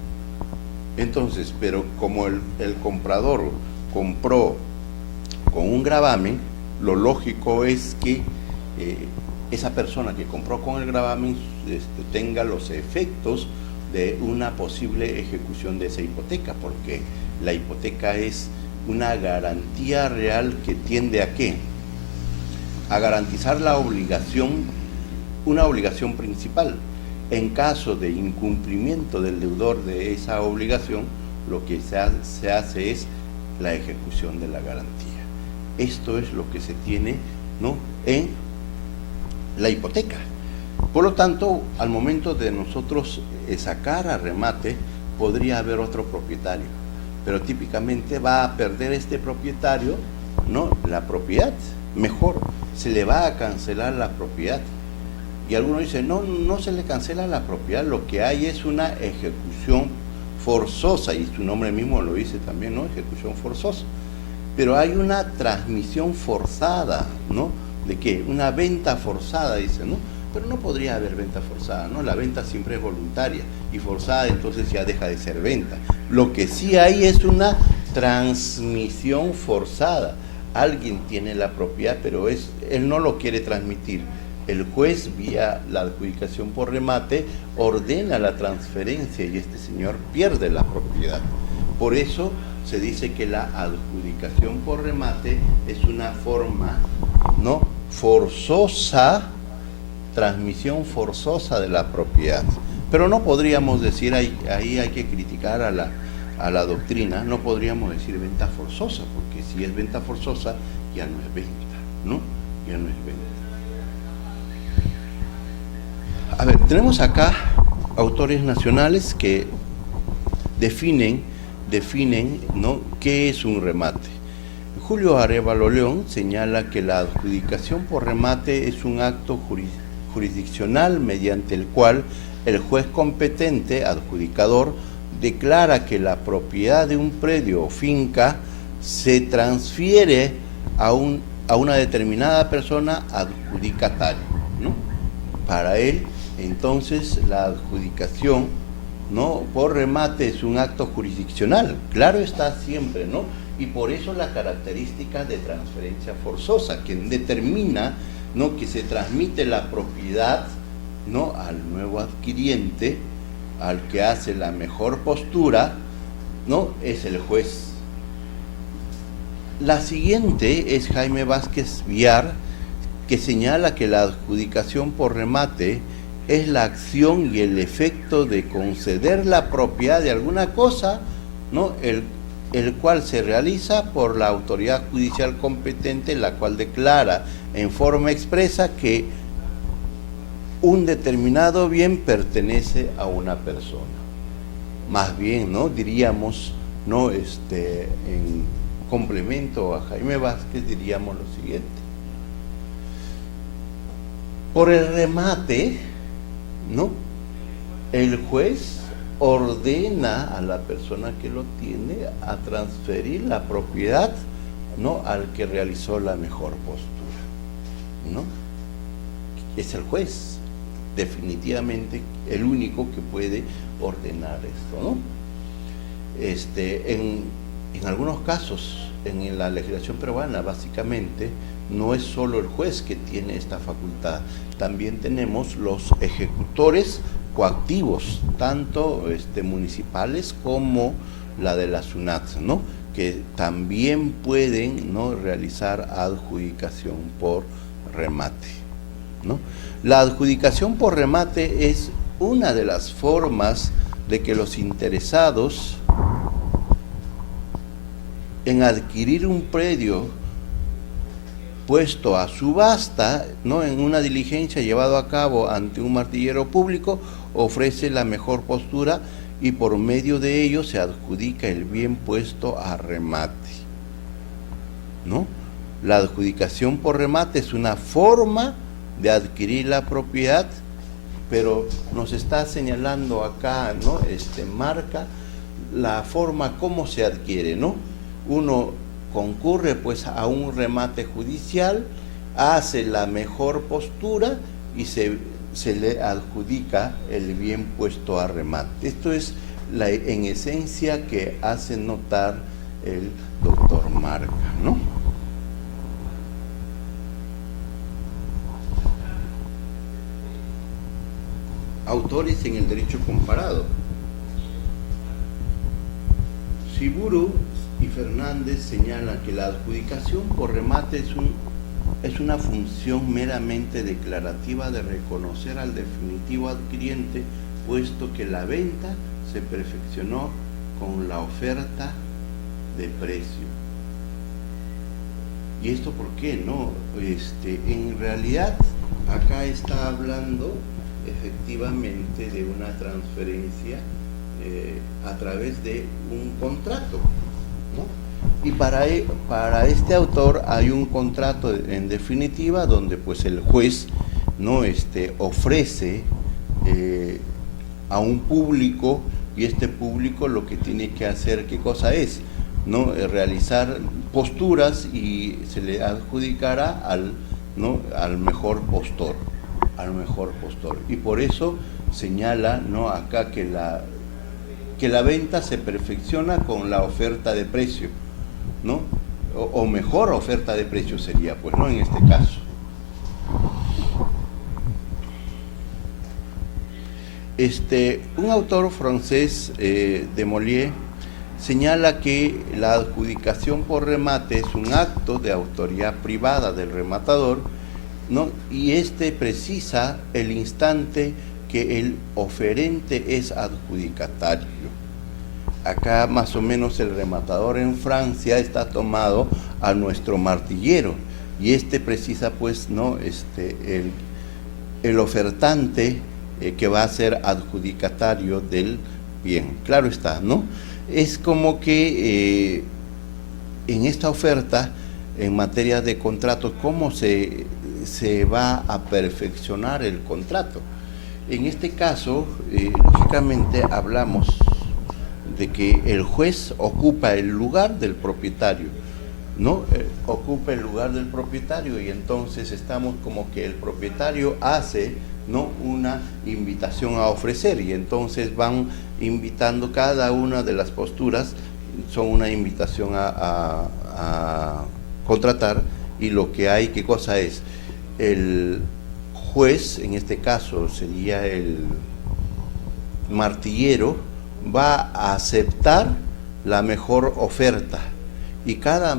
Entonces, pero como el comprador compró con un gravamen, lo lógico es que esa persona que compró con el gravamen tenga los efectos de una posible ejecución de esa hipoteca, porque la hipoteca es una garantía real que tiende ¿a qué? A garantizar la obligación, una obligación principal. En caso de incumplimiento del deudor de esa obligación, lo que se hace es la ejecución de la garantía. Esto es lo que se tiene, ¿no?, en la hipoteca. Por lo tanto, al momento de nosotros sacar a remate, podría haber otro propietario, pero típicamente va a perder este propietario, ¿no?, la propiedad. Mejor, se le va a cancelar la propiedad. Y algunos dicen, no, no se le cancela la propiedad, lo que hay es una ejecución forzosa, y su nombre mismo lo dice también, ¿no?, ejecución forzosa. Pero hay una transmisión forzada, ¿no? ¿De qué? Una venta forzada, dice, ¿no? Pero no podría haber venta forzada, ¿no? La venta siempre es voluntaria, y forzada entonces ya deja de ser venta. Lo que sí hay es una transmisión forzada. Alguien tiene la propiedad, pero él no lo quiere transmitir. El juez, vía la adjudicación por remate, ordena la transferencia y este señor pierde la propiedad. Por eso se dice que la adjudicación por remate es una forma, ¿no?, forzosa, transmisión forzosa de la propiedad. Pero no podríamos decir, ahí hay que criticar a la doctrina, no podríamos decir venta forzosa, porque si es venta forzosa ya no es venta, ¿no? Ya no es venta. A ver, tenemos acá autores nacionales que definen, ¿no?, qué es un remate. Julio Arévalo León señala que la adjudicación por remate es un acto jurisdiccional mediante el cual el juez competente, adjudicador, declara que la propiedad de un predio o finca se transfiere a una determinada persona adjudicataria, ¿no? Para él, entonces, la adjudicación, ¿no?, por remate es un acto jurisdiccional, claro está, siempre, ¿no? Y por eso la característica de transferencia forzosa, que determina, ¿no?, que se transmite la propiedad, ¿no?, al nuevo adquiriente, al que hace la mejor postura, ¿no?, es el juez. La siguiente es Jaime Vázquez Villar, que señala que la adjudicación por remate es la acción y el efecto de conceder la propiedad de alguna cosa, ¿no?, el cual se realiza por la autoridad judicial competente, la cual declara en forma expresa que un determinado bien pertenece a una persona. Más bien, ¿no?, diríamos, ¿no?, en complemento a Jaime Vázquez, diríamos lo siguiente. Por el remate, ¿no?, el juez ordena a la persona que lo tiene a transferir la propiedad, ¿no?, al que realizó la mejor postura, ¿no? Es el juez, definitivamente, el único que puede ordenar esto, ¿no? En algunos casos, en la legislación peruana, básicamente, no es solo el juez que tiene esta facultad, también tenemos los ejecutores coactivos, tanto municipales como la de la SUNAT, ¿no?, que también pueden, ¿no?, realizar adjudicación por remate, ¿no? La adjudicación por remate es una de las formas de que los interesados en adquirir un predio puesto a subasta, ¿no?, en una diligencia llevado a cabo ante un martillero público, ofrece la mejor postura y por medio de ello se adjudica el bien puesto a remate, ¿no? La adjudicación por remate es una forma de adquirir la propiedad, pero nos está señalando acá, ¿no?, marca la forma como se adquiere, ¿no? Uno concurre pues a un remate judicial, hace la mejor postura y se le adjudica el bien puesto a remate. Esto es en esencia que hace notar el doctor Marca, ¿no? autores en el derecho comparado. Siburu y Fernández señalan que la adjudicación por remate es una función meramente declarativa de reconocer al definitivo adquiriente, puesto que la venta se perfeccionó con la oferta de precio. ¿Y esto por qué? No, en realidad acá está hablando efectivamente de una transferencia a través de un contrato, ¿no? Y para este autor hay un contrato en definitiva donde pues el juez, ¿no?, ofrece a un público, y este público lo que tiene que hacer, ¿qué cosa es? ¿No? Realizar posturas y se le adjudicará al mejor postor, y por eso señala, ¿no?, acá que la venta se perfecciona con la oferta de precio, ¿no? O mejor oferta de precio sería, pues, ¿no?, en este caso. Un autor francés, Demolier, señala que la adjudicación por remate es un acto de autoría privada del rematador, ¿no?, y precisa el instante que el oferente es adjudicatario. Acá más o menos el rematador en Francia está tomado a nuestro martillero, y precisa pues, ¿no?, el ofertante que va a ser adjudicatario del bien. Claro está, ¿no? Es como que en esta oferta, en materia de contratos, ¿cómo se va a perfeccionar el contrato? En este caso, lógicamente hablamos de que el juez ocupa el lugar del propietario, ¿no? Ocupa el lugar del propietario, y entonces estamos como que el propietario hace, ¿no?, una invitación a ofrecer, y entonces van invitando cada una de las posturas, son una invitación a contratar, y lo que hay, ¿qué cosa es? El juez, en este caso sería el martillero, va a aceptar la mejor oferta, y cada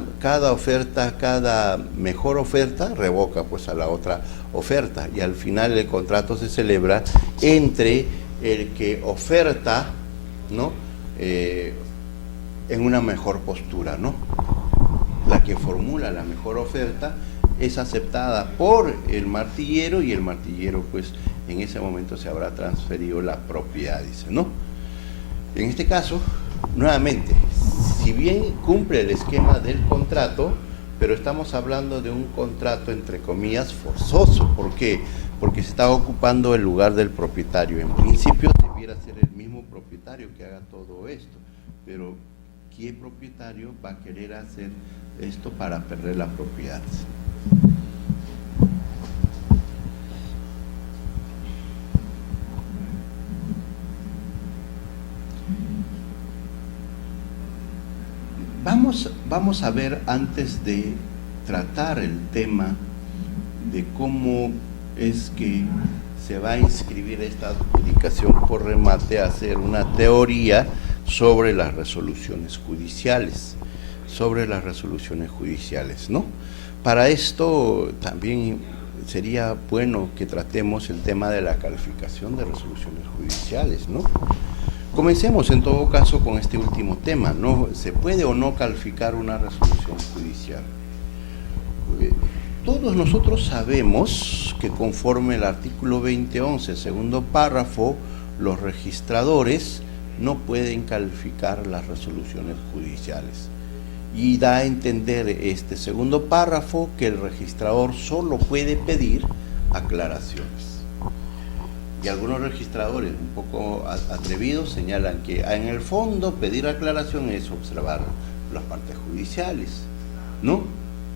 mejor oferta revoca pues a la otra oferta, y al final el contrato se celebra entre el que oferta, ¿no?, en una mejor postura, ¿no? La que formula la mejor oferta es aceptada por el martillero, y el martillero pues en ese momento se habrá transferido la propiedad, dice, ¿no? En este caso, nuevamente, si bien cumple el esquema del contrato, pero estamos hablando de un contrato entre comillas forzoso. ¿Por qué? Porque se está ocupando el lugar del propietario. En principio debiera ser el mismo propietario que haga todo esto, pero ¿qué propietario va a querer hacer esto para perder la propiedad? Vamos a ver, antes de tratar el tema de cómo es que se va a inscribir esta adjudicación por remate, a hacer una teoría sobre las resoluciones judiciales, ¿no? Para esto también sería bueno que tratemos el tema de la calificación de resoluciones judiciales, ¿no? Comencemos en todo caso con este último tema, ¿no? ¿Se puede o no calificar una resolución judicial? Todos nosotros sabemos que conforme el artículo 2011, segundo párrafo, los registradores no pueden calificar las resoluciones judiciales. Y da a entender este segundo párrafo que el registrador solo puede pedir aclaraciones. Y algunos registradores un poco atrevidos señalan que en el fondo pedir aclaración es observar las partes judiciales, ¿no?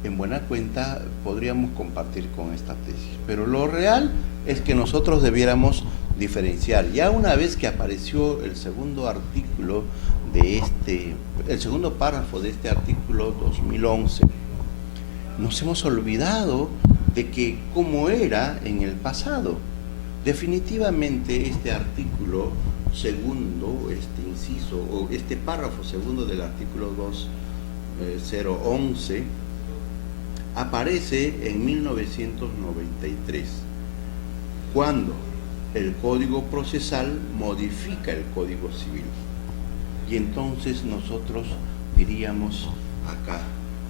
En buena cuenta podríamos compartir con esta tesis, pero lo real es que nosotros debiéramos diferenciar. Ya una vez que apareció el segundo artículo el segundo párrafo de este artículo 2011, nos hemos olvidado de que cómo era en el pasado. Definitivamente este artículo segundo, este inciso, o este párrafo segundo del artículo 2011, aparece en 1993, cuando el Código Procesal modifica el Código Civil. Y entonces nosotros diríamos acá,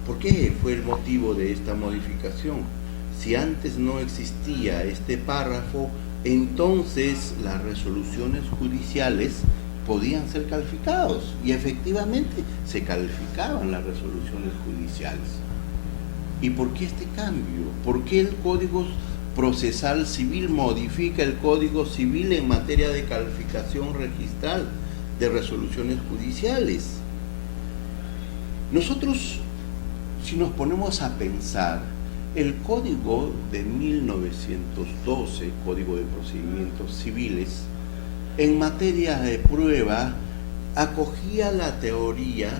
¿por qué fue el motivo de esta modificación? Si antes no existía este párrafo, entonces las resoluciones judiciales podían ser calificadas, y efectivamente se calificaban las resoluciones judiciales. ¿Y por qué este cambio? ¿Por qué el Código Procesal Civil modifica el Código Civil en materia de calificación registral de resoluciones judiciales? Nosotros, si nos ponemos a pensar, el Código de 1912, Código de Procedimientos Civiles, en materia de prueba, acogía la teoría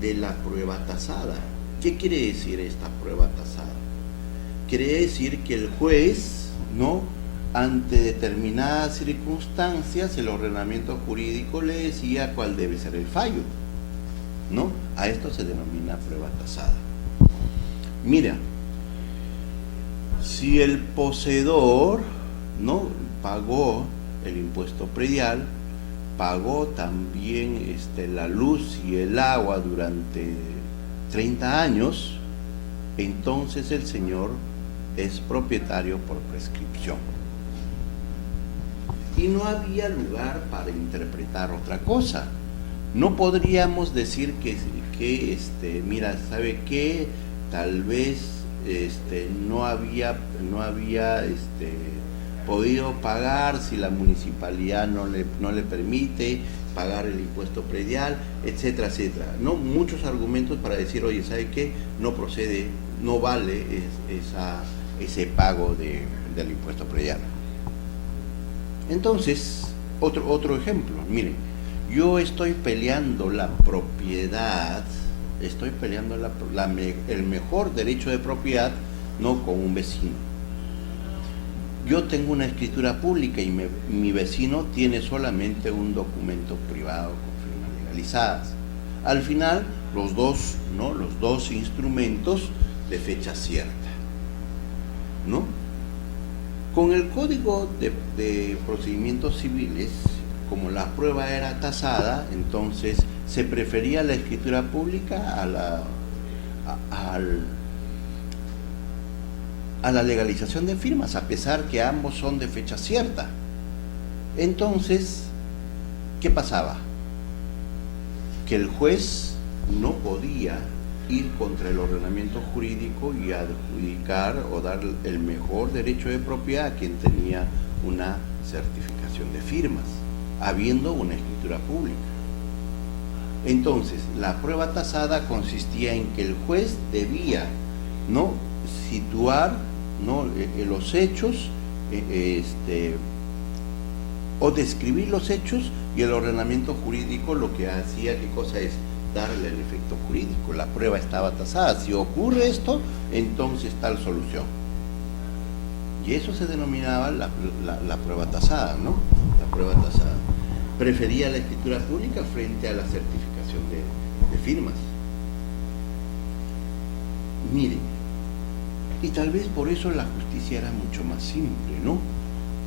de la prueba tasada. ¿Qué quiere decir esta prueba tasada? Quiere decir que el juez, ¿no?, ante determinadas circunstancias, el ordenamiento jurídico le decía cuál debe ser el fallo, ¿no? A esto se denomina prueba tasada. Mira, si el poseedor, ¿no?, pagó el impuesto predial, pagó también la luz y el agua durante 30 años, entonces el señor es propietario por prescripción. Y no había lugar para interpretar otra cosa. No podríamos decir que mira, ¿sabe qué? Tal vez no había podido pagar si la municipalidad no le permite pagar el impuesto predial, etcétera, etcétera. No, muchos argumentos para decir, oye, ¿sabe qué? No procede, no vale ese pago del impuesto predial. Entonces, otro ejemplo, miren, yo estoy peleando la propiedad, estoy peleando el mejor derecho de propiedad, no con un vecino. Yo tengo una escritura pública y mi vecino tiene solamente un documento privado con firmas legalizadas. Al final, los dos instrumentos de fecha cierta, ¿no? Con el Código de Procedimientos Civiles, como la prueba era tasada, entonces se prefería la escritura pública a la legalización de firmas, a pesar que ambos son de fecha cierta. Entonces, ¿qué pasaba? Que el juez no podía ir contra el ordenamiento jurídico y adjudicar o dar el mejor derecho de propiedad a quien tenía una certificación de firmas, habiendo una escritura pública. Entonces, la prueba tasada consistía en que el juez debía, ¿no?, situar, ¿no?, los hechos, o describir los hechos, y el ordenamiento jurídico lo que hacía, ¿qué cosa es? Darle el efecto jurídico. La prueba estaba tasada. Si ocurre esto, entonces tal solución. Y eso se denominaba la prueba tasada, ¿no? La prueba tasada. Prefería la escritura pública frente a la certificación de firmas. Miren, y tal vez por eso la justicia era mucho más simple, ¿no?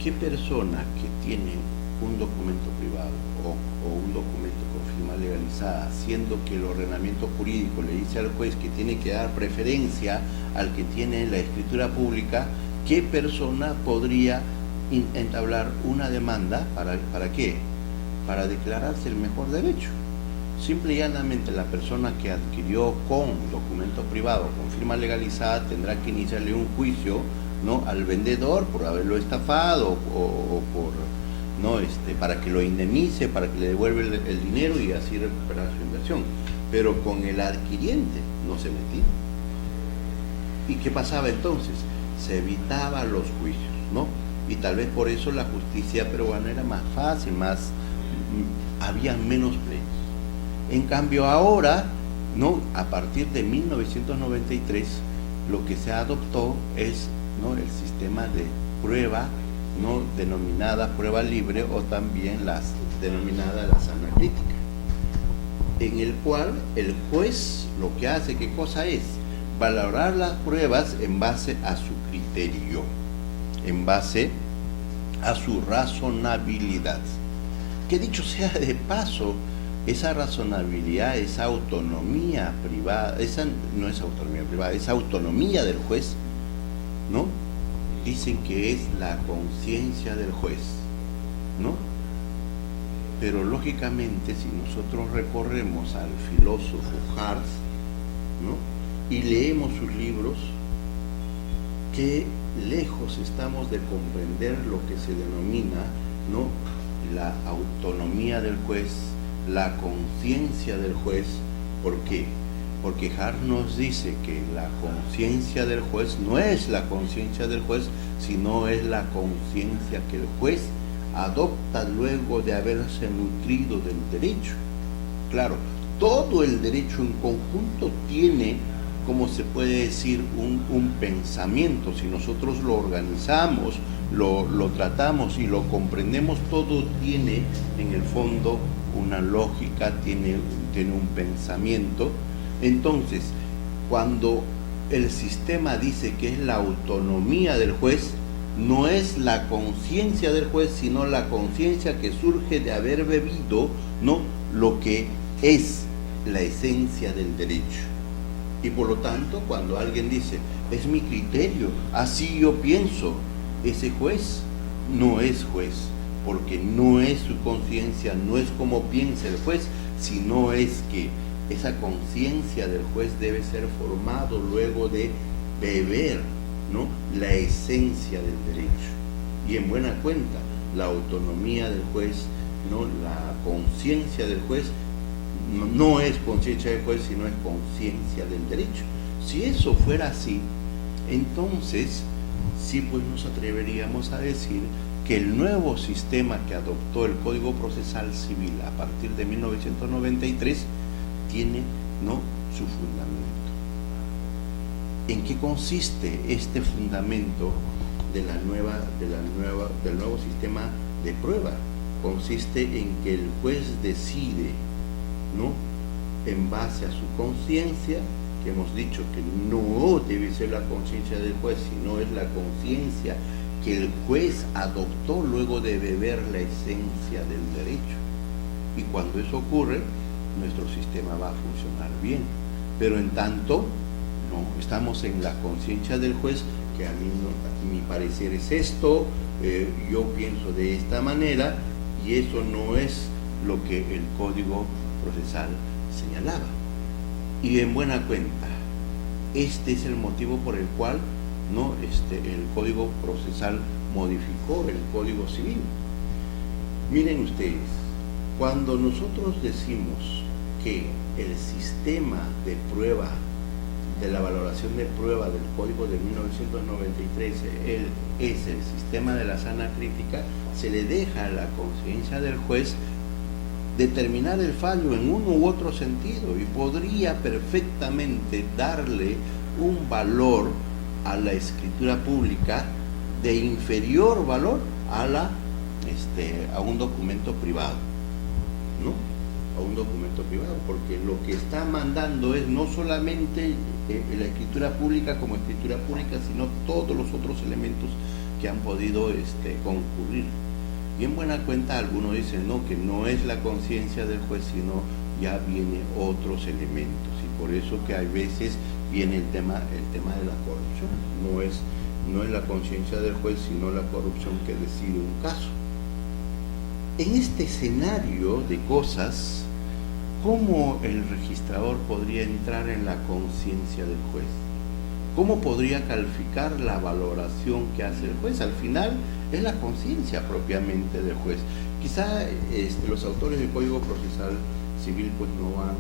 ¿Qué persona que tiene un documento privado o un documento con firma legalizada, siendo que el ordenamiento jurídico le dice al juez que tiene que dar preferencia al que tiene la escritura pública, qué persona podría entablar una demanda? ¿Para qué? Para declararse el mejor derecho. Simple y llanamente la persona que adquirió con documento privado, con firma legalizada, tendrá que iniciarle un juicio, ¿no?, al vendedor por haberlo estafado o por, ¿no?, para que lo indemnice, para que le devuelva el dinero y así recuperar su inversión. Pero con el adquiriente no se metía. ¿Y qué pasaba entonces? Se evitaba los juicios, ¿no? Y tal vez por eso la justicia peruana era más fácil, había menos pleitos. En cambio ahora, ¿no?, a partir de 1993, lo que se adoptó es, ¿no?, el sistema de prueba ¿no?, denominada prueba libre, o también denominada la sana crítica, en el cual el juez lo que hace, ¿qué cosa es? Valorar las pruebas en base a su criterio, en base a su razonabilidad. Que dicho sea de paso, esa razonabilidad, esa autonomía privada, esa no es autonomía privada, esa autonomía del juez, ¿no?, dicen que es la conciencia del juez, ¿no? Pero lógicamente, si nosotros recorremos al filósofo Hart, ¿no?, y leemos sus libros, qué lejos estamos de comprender lo que se denomina, ¿no?, la autonomía del juez, la conciencia del juez. ¿Por qué? Porque Hart nos dice que la conciencia del juez no es la conciencia del juez, sino es la conciencia que el juez adopta luego de haberse nutrido del derecho. Claro, todo el derecho en conjunto tiene, como se puede decir, un pensamiento. Si nosotros lo organizamos, lo tratamos y lo comprendemos, todo tiene en el fondo una lógica, tiene un pensamiento. Entonces, cuando el sistema dice que es la autonomía del juez, no es la conciencia del juez, sino la conciencia que surge de haber bebido, ¿no?, lo que es la esencia del derecho. Y por lo tanto, cuando alguien dice, es mi criterio, así yo pienso, ese juez no es juez, porque no es su conciencia, no es como piensa el juez, sino es que esa conciencia del juez debe ser formado luego de beber, ¿no?, la esencia del derecho. Y en buena cuenta, la autonomía del juez, ¿no?, la conciencia del juez, no es conciencia del juez, sino es conciencia del derecho. Si eso fuera así, entonces sí, pues nos atreveríamos a decir que el nuevo sistema que adoptó el Código Procesal Civil a partir de 1993 tiene, ¿no?, su fundamento. ¿En qué consiste este fundamento del nuevo sistema de prueba? Consiste en que el juez decide, ¿no?, en base a su conciencia, que hemos dicho que no debe ser la conciencia del juez, sino es la conciencia que el juez adoptó luego de beber la esencia del derecho. Y cuando eso ocurre, nuestro sistema va a funcionar bien. Pero en tanto, no, estamos en la conciencia del juez, que a mí no, mi parecer es esto, yo pienso de esta manera, y eso no es lo que el Código Procesal señalaba. Y en buena cuenta, este es el motivo por el cual, ¿no?, el Código Procesal modificó el Código Civil. Miren ustedes, cuando nosotros decimos que el sistema de prueba, de la valoración de prueba del Código de 1993 es el sistema de la sana crítica, se le deja a la conciencia del juez determinar el fallo en uno u otro sentido, y podría perfectamente darle un valor a la escritura pública de inferior valor a un documento privado, ¿no?, a un documento privado, porque lo que está mandando es no solamente la escritura pública como escritura pública, sino todos los otros elementos que han podido concurrir. Y en buena cuenta algunos dicen, no, que no es la conciencia del juez, sino ya vienen otros elementos, y por eso que a veces viene el tema de la corrupción. No es la conciencia del juez, sino la corrupción que decide un caso. En este escenario de cosas, ¿cómo el registrador podría entrar en la conciencia del juez? ¿Cómo podría calificar la valoración que hace el juez? Al final es la conciencia propiamente del juez. Quizá los autores del Código Procesal Civil pues no han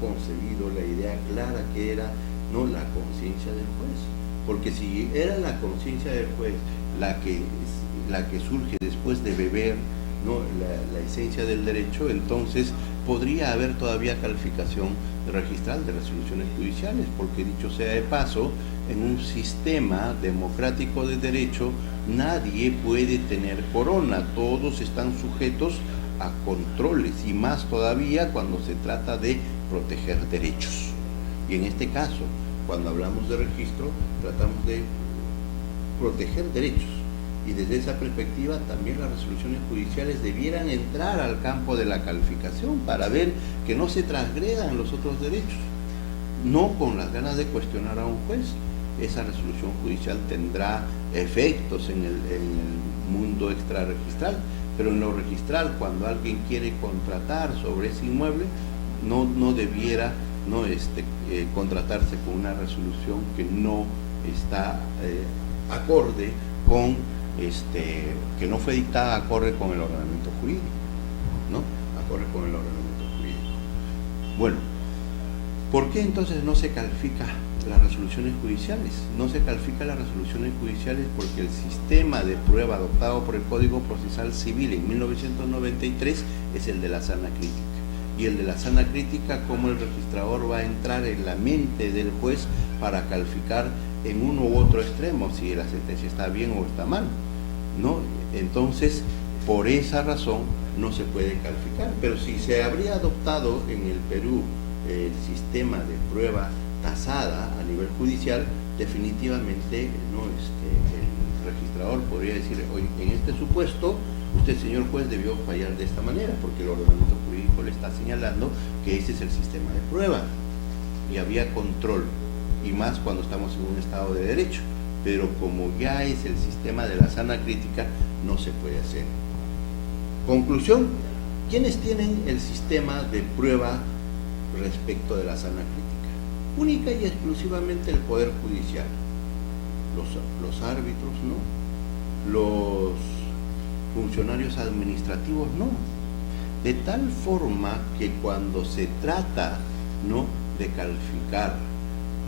concebido la idea clara que era, no, la conciencia del juez, porque si era la conciencia del juez la que surge después de beber, ¿no?, la esencia del derecho, entonces podría haber todavía calificación registral de resoluciones judiciales, porque dicho sea de paso, en un sistema democrático de derecho nadie puede tener corona, todos están sujetos a controles, y más todavía cuando se trata de proteger derechos. Y en este caso, cuando hablamos de registro, tratamos de proteger derechos. Y desde esa perspectiva también las resoluciones judiciales debieran entrar al campo de la calificación para ver que no se transgredan los otros derechos. No con las ganas de cuestionar a un juez. Esa resolución judicial tendrá efectos en el mundo extrarregistral, pero en lo registral, cuando alguien quiere contratar sobre ese inmueble, no debiera contratarse con una resolución que no está acorde con, que no fue dictada acorde con el ordenamiento jurídico, ¿no? Acorde con el ordenamiento jurídico. Bueno, ¿por qué entonces no se califica las resoluciones judiciales? No se califica las resoluciones judiciales porque el sistema de prueba adoptado por el Código Procesal Civil en 1993 es el de la sana crítica. Y el de la sana crítica, cómo el registrador va a entrar en la mente del juez para calificar en uno u otro extremo, si la sentencia está bien o está mal, ¿no? Entonces, por esa razón no se puede calificar. Pero si se habría adoptado en el Perú el sistema de prueba tasada a nivel judicial, definitivamente el registrador podría decir, oye, en este supuesto, usted, señor juez, debió fallar de esta manera, porque el ordenamiento jurídico le está señalando que ese es el sistema de prueba. Y había control, y más cuando estamos en un Estado de Derecho. Pero como ya es el sistema de la sana crítica, no se puede hacer. Conclusión, ¿quiénes tienen el sistema de prueba respecto de la sana crítica? Única y exclusivamente el Poder Judicial. Los árbitros no, los funcionarios administrativos no. De tal forma que cuando se trata, ¿no?, de calificar,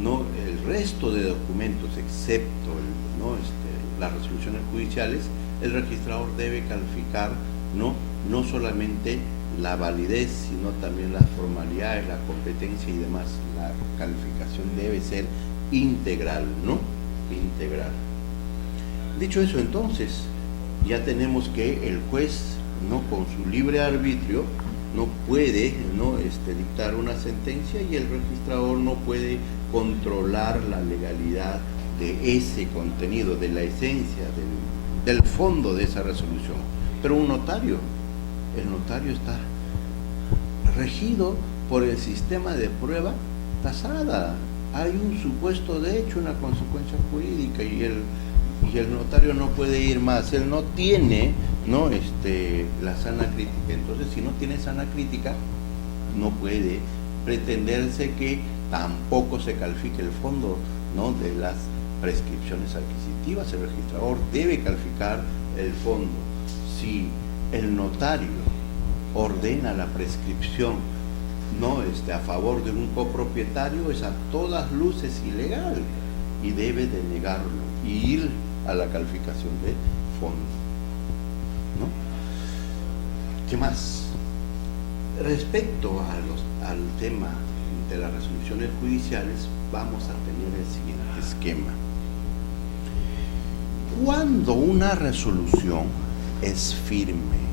¿no?, el resto de documentos, excepto las resoluciones judiciales, el registrador debe calificar no solamente la validez, sino también las formalidades, la competencia y demás. La calificación debe ser integral, ¿no? Integral. Dicho eso, entonces, ya tenemos que el juez, ¿no?, con su libre arbitrio, no puede dictar una sentencia, y el registrador no puede controlar la legalidad de ese contenido, de la esencia, del fondo de esa resolución. Pero un notario, el notario está regido por el sistema de prueba tasada. Hay un supuesto de hecho, una consecuencia jurídica, y el notario no puede ir más. Él no tiene la sana crítica. Entonces, si no tiene sana crítica, no puede pretenderse que tampoco se califique el fondo, ¿no?, de las prescripciones adquisitivas. El registrador debe calificar el fondo. Si el notario ordena la prescripción, ¿no?, a favor de un copropietario, es a todas luces ilegal, y debe denegarlo y ir a la calificación de fondo, ¿no? ¿Qué más? Respecto al tema de las resoluciones judiciales, vamos a tener el siguiente esquema. Cuando una resolución es firme,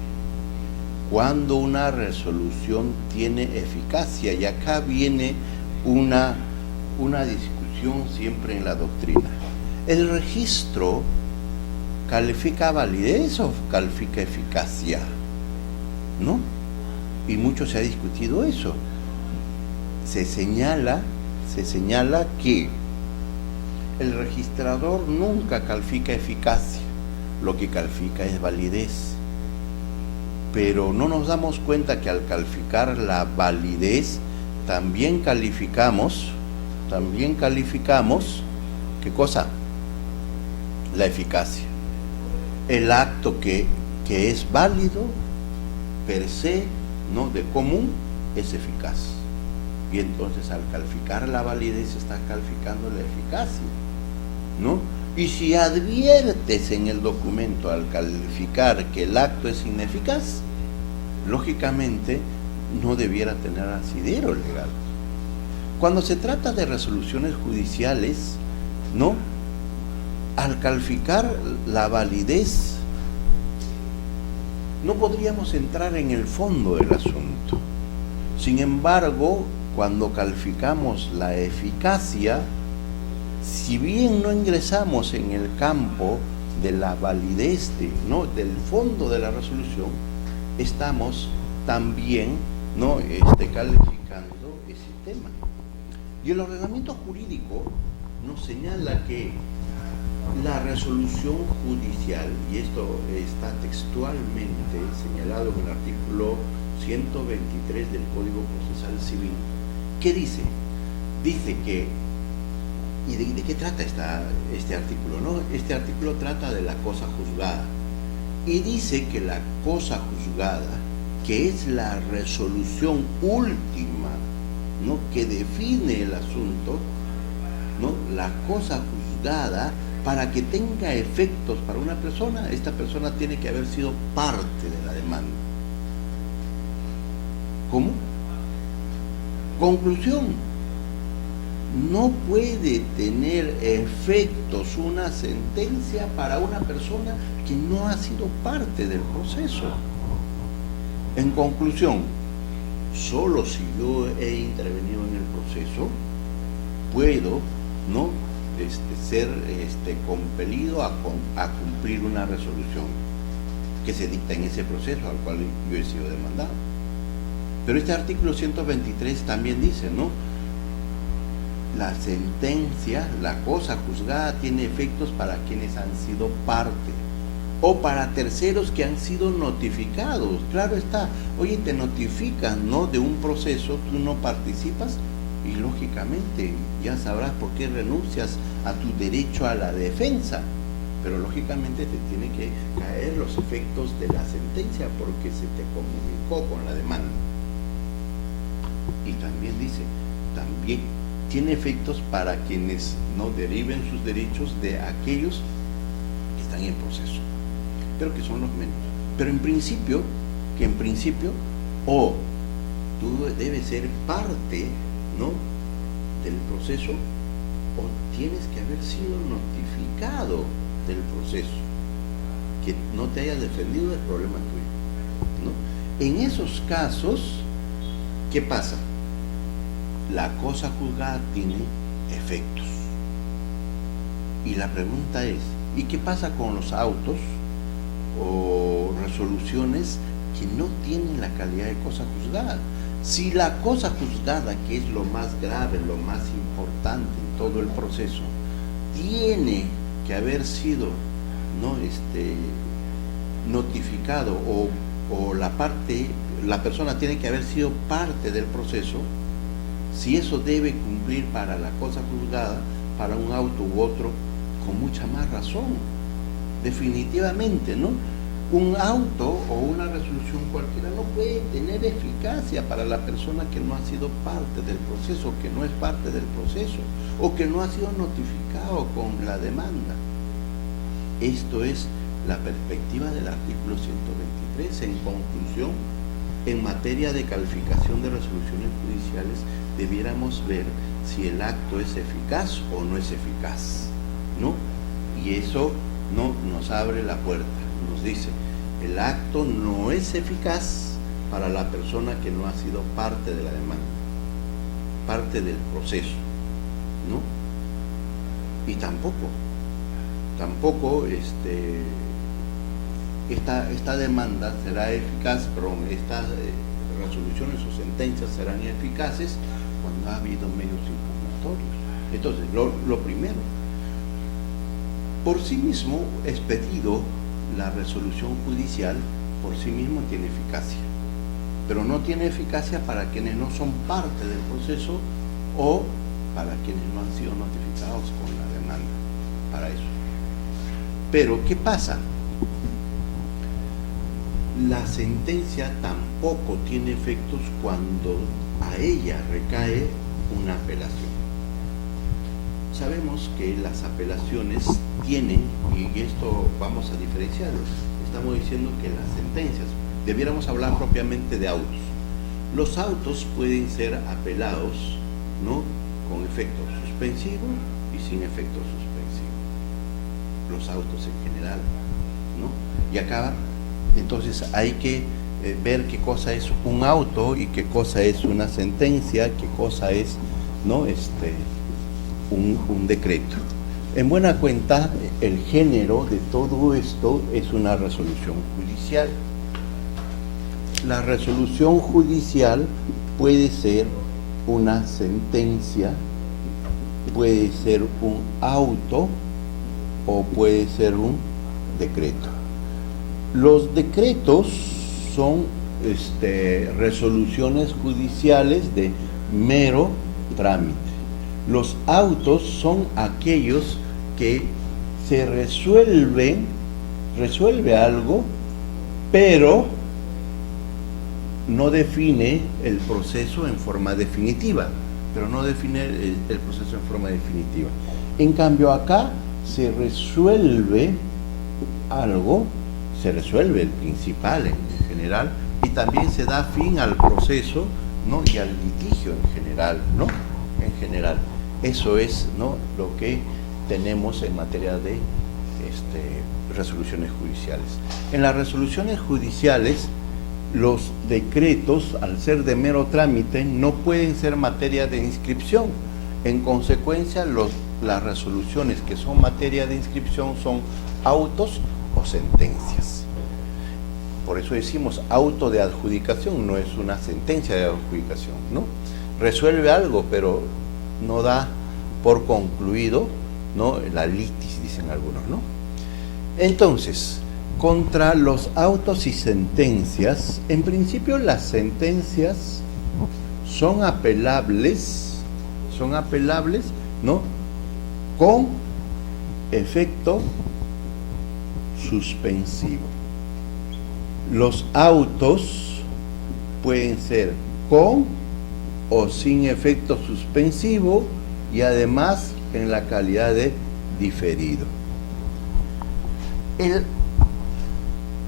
cuando una resolución tiene eficacia, y acá viene una discusión siempre en la doctrina. ¿El registro califica validez o califica eficacia? ¿No? Y mucho se ha discutido eso. Se señala que el registrador nunca califica eficacia, lo que califica es validez. Pero no nos damos cuenta que al calificar la validez, también calificamos, ¿qué cosa? La eficacia. El acto que es válido, per se, ¿no?, de común, es eficaz. Y entonces, al calificar la validez, está calificando la eficacia, ¿no? Y si adviertes en el documento, al calificar, que el acto es ineficaz, lógicamente no debiera tener asidero legal. Cuando se trata de resoluciones judiciales, ¿no?, al calificar la validez, no podríamos entrar en el fondo del asunto. Sin embargo, cuando calificamos la eficacia, si bien no ingresamos en el campo de la validez del fondo de la resolución, estamos también calificando ese tema. Y el ordenamiento jurídico nos señala que la resolución judicial, y esto está textualmente señalado en el artículo 123 del Código Procesal Civil, ¿qué dice? Dice que, ¿y de qué trata este artículo? ¿No? Este artículo trata de la cosa juzgada, y dice que la cosa juzgada, que es la resolución última, ¿no?, que define el asunto, ¿no?, la cosa juzgada, para que tenga efectos para una persona, esta persona tiene que haber sido parte de la demanda. ¿Cómo? Conclusión: no puede tener efectos una sentencia para una persona que no ha sido parte del proceso. En conclusión, solo si yo he intervenido en el proceso, puedo, ¿no?, ser compelido a cumplir una resolución que se dicta en ese proceso al cual yo he sido demandado. Pero este artículo 123 también dice, ¿no?, la sentencia, la cosa juzgada, tiene efectos para quienes han sido parte o para terceros que han sido notificados. Claro está, oye, te notifican, ¿no?, de un proceso, tú no participas, y lógicamente ya sabrás por qué renuncias a tu derecho a la defensa, pero lógicamente te tiene que caer los efectos de la sentencia porque se te comunicó con la demanda. Y también dice, también tiene efectos para quienes no deriven sus derechos de aquellos que están en proceso, pero que son los menos. Pero en principio, o tú debes ser parte, ¿no?, del proceso, o tienes que haber sido notificado del proceso. Que no te hayas defendido es problema tuyo, ¿no? En esos casos, ¿qué pasa? La cosa juzgada tiene efectos. Y la pregunta es, ¿y qué pasa con los autos o resoluciones que no tienen la calidad de cosa juzgada? Si la cosa juzgada, que es lo más grave, lo más importante en todo el proceso, tiene que haber sido, ¿no?, notificado, o la persona tiene que haber sido parte del proceso, si eso debe cumplir para la cosa juzgada, para un auto u otro, con mucha más razón, definitivamente, ¿no? Un auto o una resolución cualquiera no puede tener eficacia para la persona que no ha sido parte del proceso, que no es parte del proceso, o que no ha sido notificado con la demanda. Esto es la perspectiva del artículo 123. En conclusión, en materia de calificación de resoluciones judiciales, debiéramos ver si el acto es eficaz o no es eficaz, ¿no? Y eso no nos abre la puerta, nos dice, el acto no es eficaz para la persona que no ha sido parte de la demanda, parte del proceso, ¿no? Y tampoco esta demanda será eficaz, perdón, estas resoluciones o sentencias serán eficaces cuando ha habido medios impugnatorios. Entonces, lo primero, por sí mismo expedido, la resolución judicial por sí mismo tiene eficacia, pero no tiene eficacia para quienes no son parte del proceso o para quienes no han sido notificados con la demanda, para eso. Pero, ¿qué pasa? La sentencia tampoco tiene efectos cuando a ella recae una apelación. Sabemos que las apelaciones tienen, y esto vamos a diferenciarlo, estamos diciendo que las sentencias, debiéramos hablar propiamente de autos. Los autos pueden ser apelados, ¿no?, con efecto suspensivo y sin efecto suspensivo. los autos en general, ¿no? Y acá, entonces hay que ver qué cosa es un auto y qué cosa es una sentencia, qué cosa es, ¿no? Un decreto. En buena cuenta, el género de todo esto es una resolución judicial. La resolución judicial puede ser una sentencia, puede ser un auto o puede ser un decreto. Los decretos son resoluciones judiciales de mero trámite. Los autos son aquellos que se resuelve algo, pero no define el proceso en forma definitiva, En cambio acá se resuelve algo, se resuelve el principal en general, y también se da fin al proceso, ¿no? Y al litigio en general, ¿no? En general. Eso es, ¿no?, lo que tenemos en materia de resoluciones judiciales. En las resoluciones judiciales, los decretos, al ser de mero trámite, no pueden ser materia de inscripción. En consecuencia, las resoluciones que son materia de inscripción son autos o sentencias. Por eso decimos auto de adjudicación, no es una sentencia de adjudicación, ¿no? Resuelve algo, pero no da por concluido, ¿no?, la litis, dicen algunos, ¿no? Entonces, contra los autos y sentencias, en principio las sentencias son apelables, ¿no?, con efecto suspensivo. Los autos pueden ser con o sin efecto suspensivo y además en la calidad de diferido.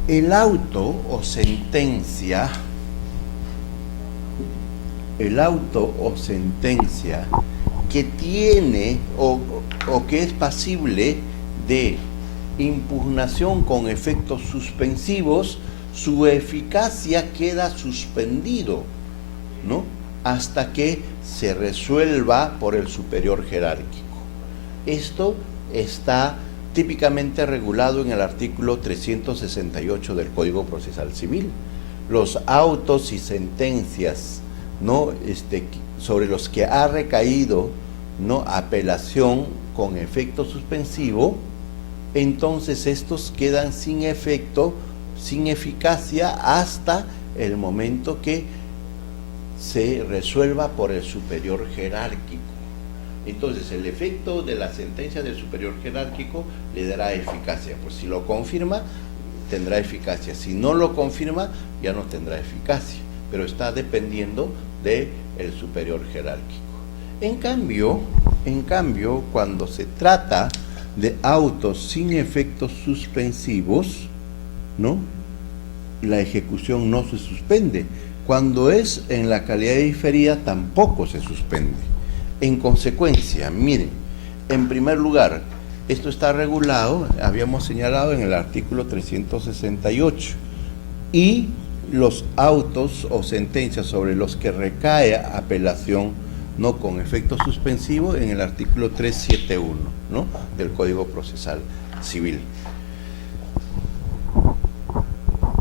El auto o sentencia que tiene o que es pasible de impugnación con efectos suspensivos, su eficacia queda suspendido, ¿no?, hasta que se resuelva por el superior jerárquico. Esto está típicamente regulado en el artículo 368 del Código Procesal Civil. Los autos y sentencias, ¿no?, sobre los que ha recaído, ¿no?, apelación con efecto suspensivo, entonces estos quedan sin efecto, sin eficacia, hasta el momento que se resuelva por el superior jerárquico. Entonces el efecto de la sentencia del superior jerárquico le dará eficacia. Pues si lo confirma, tendrá eficacia. Si no lo confirma, ya no tendrá eficacia. Pero está dependiendo del superior jerárquico. En cambio, cuando se trata de autos sin efectos suspensivos, ¿no?, la ejecución no se suspende. Cuando es en la calidad de diferida, tampoco se suspende. En consecuencia, miren, en primer lugar, esto está regulado, habíamos señalado en el artículo 368, y los autos o sentencias sobre los que recae apelación, no con efecto suspensivo, en el artículo 371, ¿no?, del Código Procesal Civil.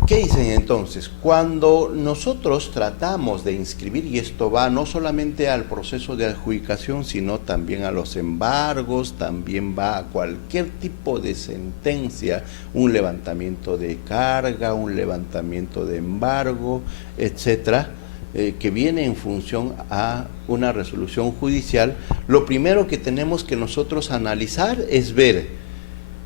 ¿Qué dicen entonces? Cuando nosotros tratamos de inscribir, y esto va no solamente al proceso de adjudicación, sino también a los embargos, también va a cualquier tipo de sentencia, un levantamiento de carga, un levantamiento de embargo, etcétera, que viene en función a una resolución judicial, lo primero que tenemos que nosotros analizar es ver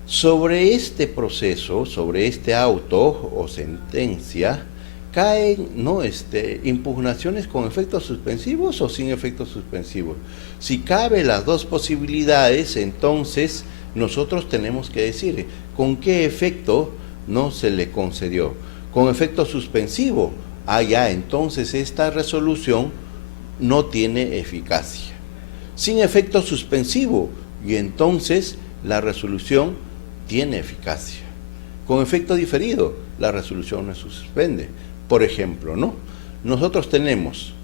sobre este proceso, sobre este auto o sentencia, caen, ¿no?, impugnaciones con efectos suspensivos o sin efectos suspensivos. Si cabe las dos posibilidades, entonces nosotros tenemos que decir con qué efecto no se le concedió. Con efecto suspensivo, ya, entonces esta resolución no tiene eficacia. Sin efecto suspensivo, y entonces la resolución tiene eficacia. Con efecto diferido, la resolución no se suspende. Por ejemplo, ¿no? Nosotros tenemos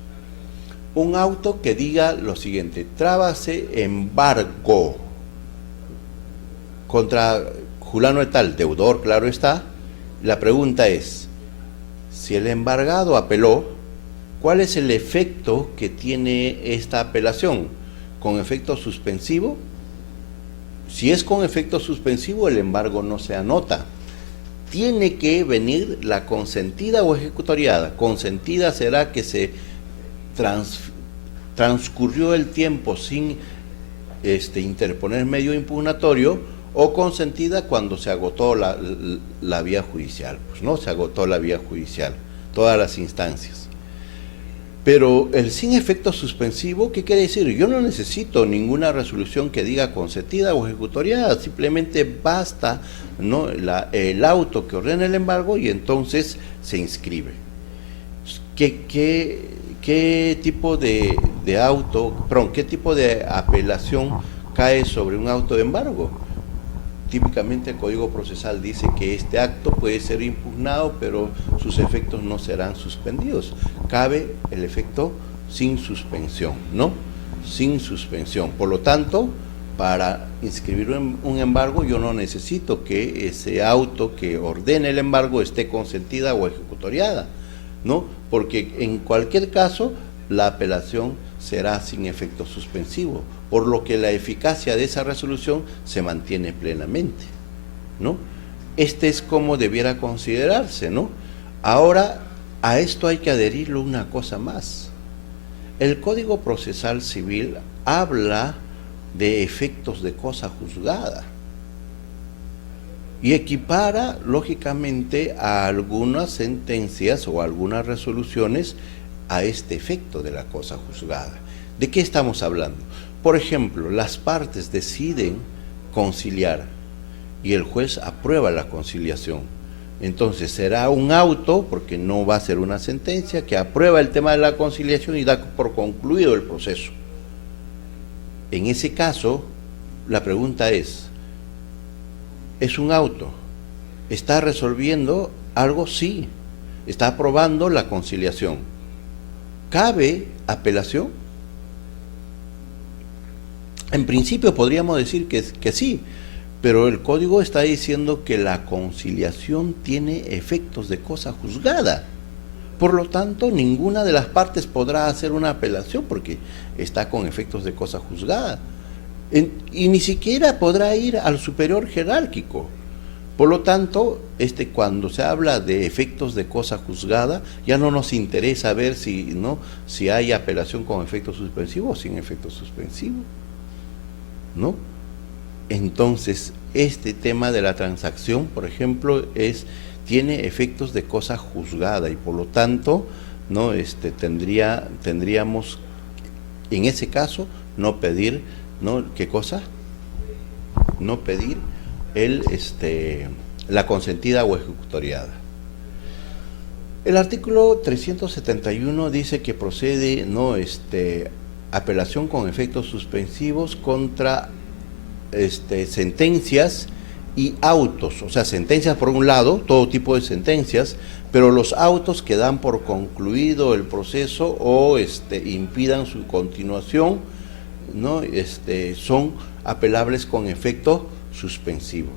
un auto que diga lo siguiente: trábase embargo contra Julano et al, deudor, claro está. La pregunta es, si el embargado apeló, ¿cuál es el efecto que tiene esta apelación? ¿Con efecto suspensivo? Si es con efecto suspensivo, el embargo no se anota. Tiene que venir la consentida o ejecutoriada. Consentida será que se transcurrió el tiempo sin interponer medio impugnatorio, o consentida cuando se agotó la vía judicial. Pues no, se agotó la vía judicial, todas las instancias. Pero el sin efecto suspensivo, ¿qué quiere decir? Yo no necesito ninguna resolución que diga consentida o ejecutoriada, simplemente basta, ¿no?, el auto que ordena el embargo y entonces se inscribe. ¿Qué tipo de qué tipo de apelación cae sobre un auto de embargo? Típicamente el Código Procesal dice que este acto puede ser impugnado, pero sus efectos no serán suspendidos. Cabe el efecto sin suspensión, ¿no? Sin suspensión. Por lo tanto, para inscribir un embargo, yo no necesito que ese auto que ordene el embargo esté consentida o ejecutoriada, ¿no? Porque en cualquier caso, la apelación será sin efecto suspensivo, por lo que la eficacia de esa resolución se mantiene plenamente, ¿no? Este es como debiera considerarse, ¿no? Ahora, a esto hay que adherirle una cosa más. El Código Procesal Civil habla de efectos de cosa juzgada y equipara, lógicamente, a algunas sentencias o algunas resoluciones a este efecto de la cosa juzgada. ¿De qué estamos hablando? Por ejemplo, las partes deciden conciliar y el juez aprueba la conciliación. Entonces será un auto, porque no va a ser una sentencia, que aprueba el tema de la conciliación y da por concluido el proceso. En ese caso, la pregunta es un auto, ¿está resolviendo algo? Sí, está aprobando la conciliación. ¿Cabe apelación? En principio podríamos decir que sí, pero el código está diciendo que la conciliación tiene efectos de cosa juzgada. Por lo tanto, ninguna de las partes podrá hacer una apelación porque está con efectos de cosa juzgada. Y ni siquiera podrá ir al superior jerárquico. Por lo tanto, cuando se habla de efectos de cosa juzgada, ya no nos interesa ver si hay apelación con efecto suspensivo o sin efecto suspensivo, ¿no? Entonces, este tema de la transacción, por ejemplo, tiene efectos de cosa juzgada y por lo tanto, ¿no?, tendríamos en ese caso no pedir, ¿no?, ¿qué cosa? No pedir la consentida o ejecutoriada. El artículo 371 dice que procede, ¿no?, apelación con efectos suspensivos contra sentencias y autos, o sea, sentencias por un lado, todo tipo de sentencias, pero los autos que dan por concluido el proceso o impidan su continuación, ¿no?, son apelables con efecto suspensivo.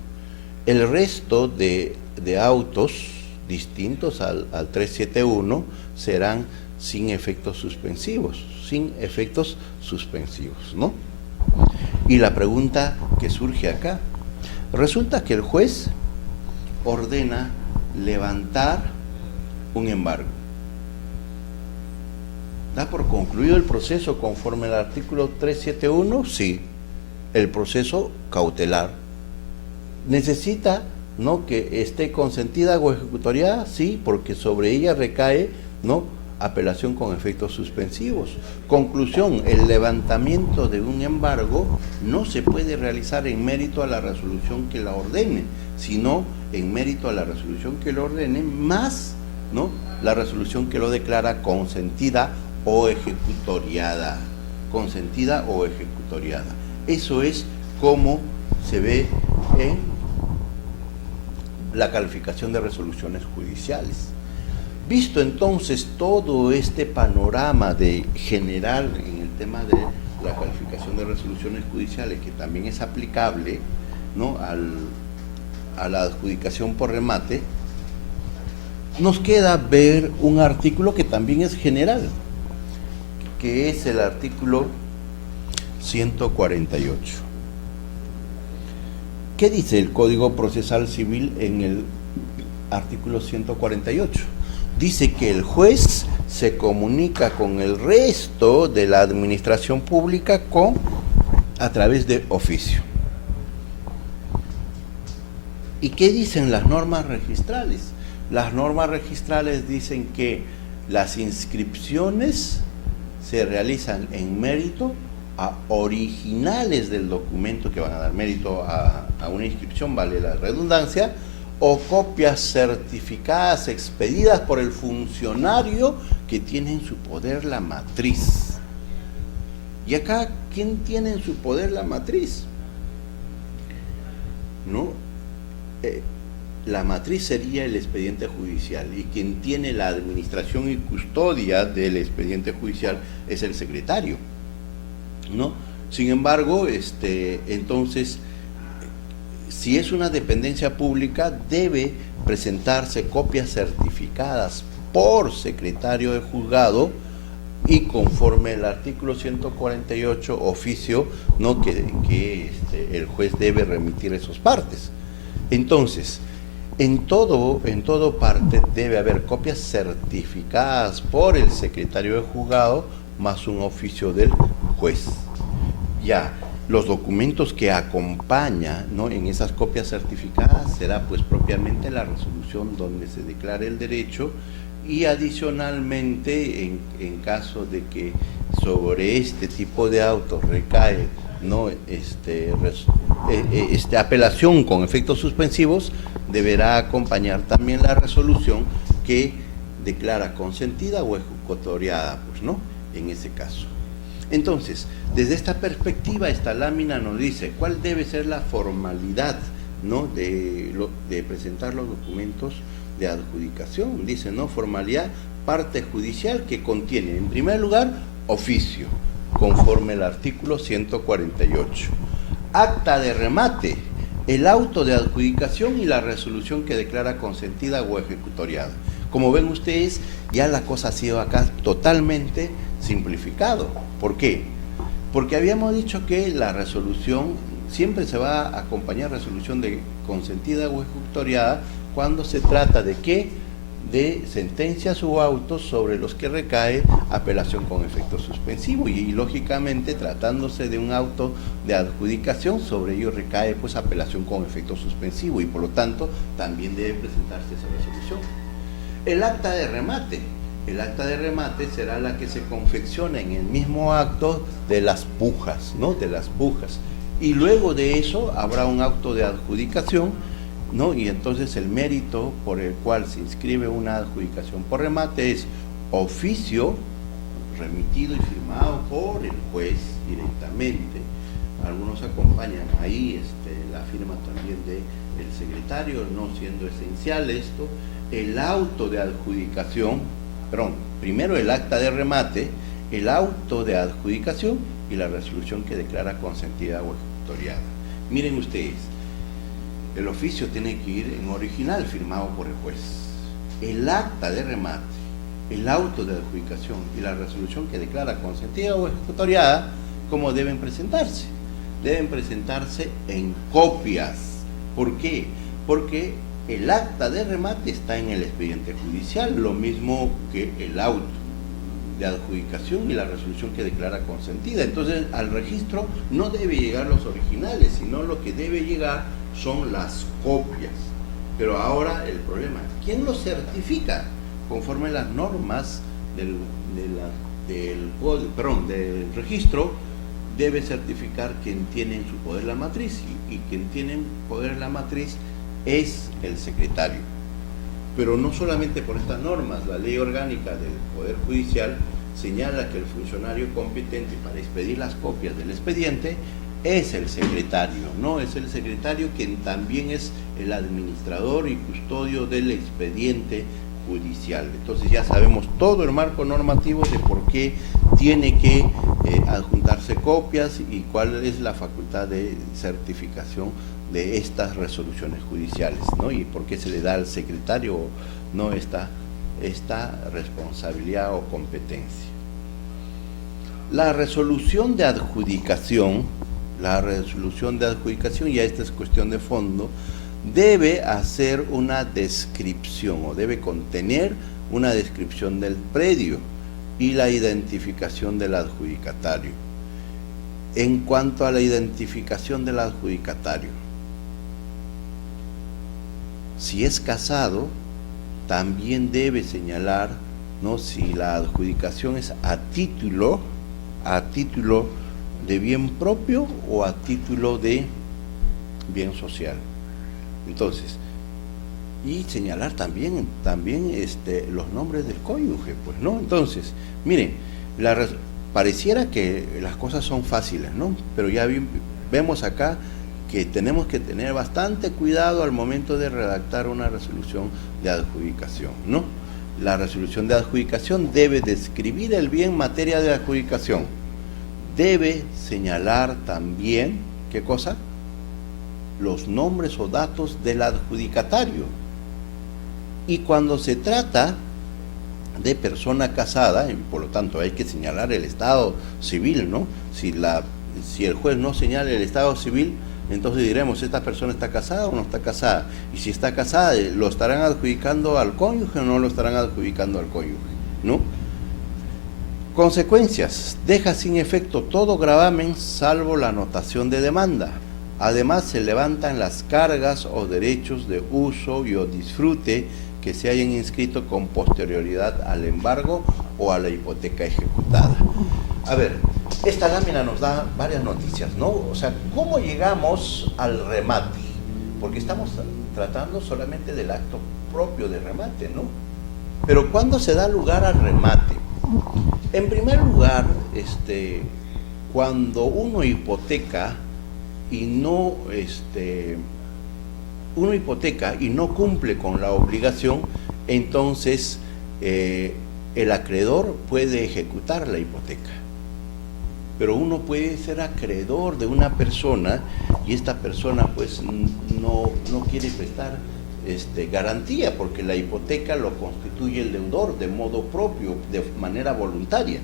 El resto de autos distintos al 371 serán sin efectos suspensivos, ¿no? Y la pregunta que surge acá, resulta que el juez ordena levantar un embargo. ¿Da por concluido el proceso conforme al artículo 371? Sí, el proceso cautelar. ¿Necesita, ¿no?, que esté consentida o ejecutoriada? Sí, porque sobre ella recae, ¿no?, apelación con efectos suspensivos. Conclusión, el levantamiento de un embargo no se puede realizar en mérito a la resolución que la ordene, sino en mérito a la resolución que lo ordene, más, ¿no?, la resolución que lo declara consentida o ejecutoriada. Consentida o ejecutoriada. Eso es como se ve en la calificación de resoluciones judiciales. Visto entonces todo este panorama de general en el tema de la calificación de resoluciones judiciales, que también es aplicable, ¿no?, a la adjudicación por remate, nos queda ver un artículo que también es general, que es el artículo 148. ¿Qué dice el Código Procesal Civil en el artículo 148? Dice que el juez se comunica con el resto de la administración pública a través de oficio. ¿Y qué dicen las normas registrales? Las normas registrales dicen que las inscripciones se realizan en mérito a originales del documento que van a dar mérito a una inscripción, vale la redundancia, o copias certificadas expedidas por el funcionario que tiene en su poder la matriz. Y acá, ¿quién tiene en su poder la matriz? ¿No? La matriz sería el expediente judicial, y quien tiene la administración y custodia del expediente judicial es el secretario, ¿no? Sin embargo, entonces, si es una dependencia pública, debe presentarse copias certificadas por secretario de juzgado y conforme el artículo 148, oficio, ¿no?, que el juez debe remitir esos partes. Entonces, en todo parte debe haber copias certificadas por el secretario de juzgado más un oficio del juez. Ya, los documentos que acompañan, ¿no?, en esas copias certificadas será pues propiamente la resolución donde se declare el derecho, y adicionalmente en caso de que sobre este tipo de autos recae, ¿no?, apelación con efectos suspensivos, deberá acompañar también la resolución que declara consentida o ejecutoriada, pues, ¿no?, en ese caso. Entonces, desde esta perspectiva, esta lámina nos dice cuál debe ser la formalidad, ¿no?, de presentar los documentos de adjudicación. Dice, ¿no?, formalidad, parte judicial que contiene, en primer lugar, oficio, conforme al artículo 148. Acta de remate, el auto de adjudicación y la resolución que declara consentida o ejecutoriada. Como ven ustedes, ya la cosa ha sido acá totalmente simplificado. ¿Por qué? Porque habíamos dicho que la resolución siempre se va a acompañar resolución de consentida o ejecutoriada cuando se trata de ¿qué? De sentencias o autos sobre los que recae apelación con efecto suspensivo, y lógicamente tratándose de un auto de adjudicación, sobre ello recae pues apelación con efecto suspensivo, y por lo tanto también debe presentarse esa resolución. El acta de remate. El acta de remate será la que se confecciona en el mismo acto de las pujas, ¿no?, de las pujas, y luego de eso habrá un acto de adjudicación, ¿no?, y entonces el mérito por el cual se inscribe una adjudicación por remate es oficio remitido y firmado por el juez directamente. Algunos acompañan ahí la firma también del secretario, no siendo esencial esto. El auto de adjudicación, primero el acta de remate, el auto de adjudicación y la resolución que declara consentida o ejecutoriada. Miren ustedes, el oficio tiene que ir en original firmado por el juez. El acta de remate, el auto de adjudicación y la resolución que declara consentida o ejecutoriada, ¿cómo deben presentarse? Deben presentarse en copias. ¿Por qué? Porque el acta de remate está en el expediente judicial, lo mismo que el auto de adjudicación y la resolución que declara consentida. Entonces, al registro no debe llegar los originales, sino lo que debe llegar son las copias. Pero ahora el problema, ¿quién lo certifica? Conforme las normas del registro, debe certificar quien tiene en su poder la matriz, y quien tiene en poder la matriz es el secretario. Pero no solamente por estas normas, la ley orgánica del Poder Judicial señala que el funcionario competente para expedir las copias del expediente es el secretario, ¿no? Es el secretario quien también es el administrador y custodio del expediente judicial. Entonces ya sabemos todo el marco normativo de por qué tiene que adjuntarse copias y cuál es la facultad de certificación de estas resoluciones judiciales, ¿no? Y por qué se le da al secretario, ¿no?, esta responsabilidad o competencia. La resolución de adjudicación, ya esta es cuestión de fondo, debe hacer una descripción o debe contener una descripción del predio y la identificación del adjudicatario. En cuanto a la identificación del adjudicatario, si es casado, también debe señalar, ¿no?, si la adjudicación es a título de bien propio o a título de bien social. Entonces, y señalar también los nombres del cónyuge, pues, ¿no? Entonces, miren, pareciera que las cosas son fáciles, ¿no? Pero ya vemos acá que tenemos que tener bastante cuidado al momento de redactar una resolución de adjudicación, ¿no? La resolución de adjudicación debe describir el bien en materia de adjudicación. Debe señalar también, ¿qué cosa?, los nombres o datos del adjudicatario. Y cuando se trata de persona casada, por lo tanto hay que señalar el estado civil, ¿no? Si el juez no señala el estado civil, entonces diremos, ¿esta persona está casada o no está casada? Y si está casada, ¿lo estarán adjudicando al cónyuge o no lo estarán adjudicando al cónyuge?, ¿no? Consecuencias: deja sin efecto todo gravamen salvo la anotación de demanda. Además, se levantan las cargas o derechos de uso y o disfrute que se hayan inscrito con posterioridad al embargo o a la hipoteca ejecutada. A ver, esta lámina nos da varias noticias, ¿no? O sea, ¿cómo llegamos al remate? Porque estamos tratando solamente del acto propio de remate, ¿no? Pero ¿cuándo se da lugar al remate? En primer lugar, cuando uno hipoteca y no cumple con la obligación, entonces el acreedor puede ejecutar la hipoteca. Pero uno puede ser acreedor de una persona y esta persona pues no quiere prestar garantía, porque la hipoteca lo constituye el deudor de modo propio, de manera voluntaria.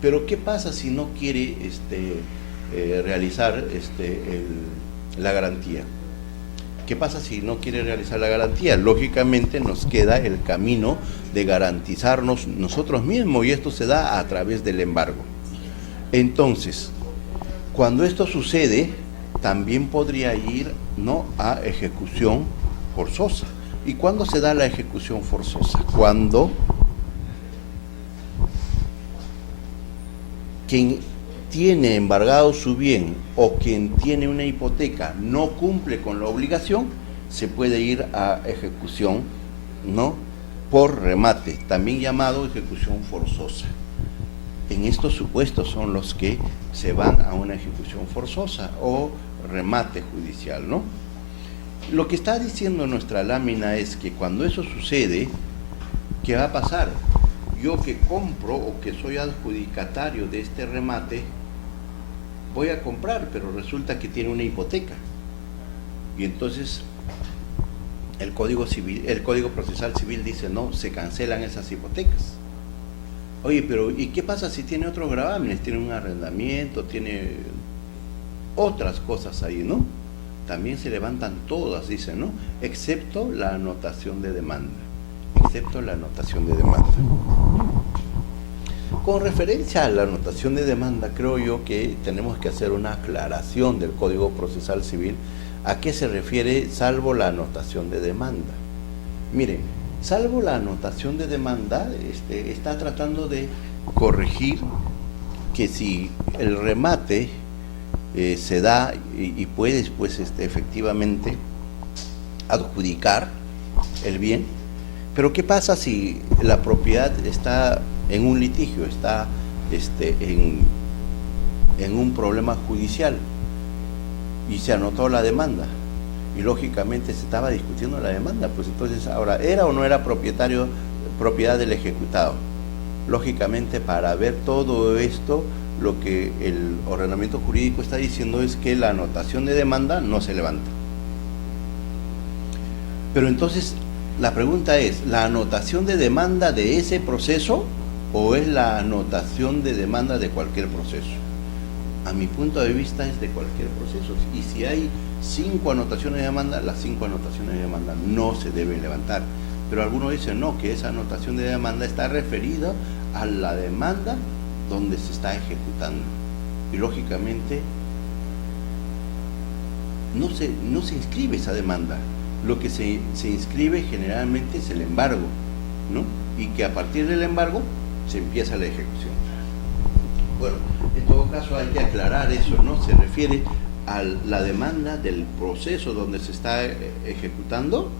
Pero ¿qué pasa si no quiere realizar la garantía? ¿Qué pasa si no quiere realizar la garantía? Lógicamente nos queda el camino de garantizarnos nosotros mismos, y esto se da a través del embargo. Entonces, cuando esto sucede, también podría ir, ¿no?, a ejecución forzosa. ¿Y cuándo se da la ejecución forzosa? Cuando quien tiene embargado su bien o quien tiene una hipoteca no cumple con la obligación, se puede ir a ejecución, ¿no?, por remate, también llamado ejecución forzosa. En estos supuestos son los que se van a una ejecución forzosa o remate judicial, ¿no? Lo que está diciendo nuestra lámina es que cuando eso sucede, ¿qué va a pasar? Yo que compro o que soy adjudicatario de este remate, voy a comprar, pero resulta que tiene una hipoteca. Y entonces el Código Procesal Civil dice, no, se cancelan esas hipotecas. Oye, pero ¿y qué pasa si tiene otros gravámenes? Tiene un arrendamiento, tiene otras cosas ahí, ¿no? También se levantan todas, dicen, ¿no? Excepto la anotación de demanda. Excepto la anotación de demanda. Con referencia a la anotación de demanda, creo yo que tenemos que hacer una aclaración del Código Procesal Civil. ¿A qué se refiere salvo la anotación de demanda? Miren, salvo la anotación de demanda, está tratando de corregir que si el remate se da y puedes, pues, efectivamente adjudicar el bien, pero ¿qué pasa si la propiedad está en un litigio, está en un problema judicial? y se anotó la demanda. Y lógicamente se estaba discutiendo la demanda, pues entonces ahora, ¿era o no era propiedad del ejecutado? Lógicamente, para ver todo esto, lo que el ordenamiento jurídico está diciendo es que la anotación de demanda no se levanta. Pero entonces, la pregunta es, ¿la anotación de demanda de ese proceso o es la anotación de demanda de cualquier proceso? A mi punto de vista es de cualquier proceso. Y si hay 5 anotaciones de demanda, las 5 anotaciones de demanda no se deben levantar. Pero algunos dicen no, que esa anotación de demanda está referida a la demanda donde se está ejecutando. Y lógicamente no se inscribe esa demanda. Lo que se inscribe generalmente es el embargo, ¿no? Y que a partir del embargo se empieza la ejecución. Bueno, en todo caso hay que aclarar eso, ¿no? Se refiere a la demanda del proceso donde se está ejecutando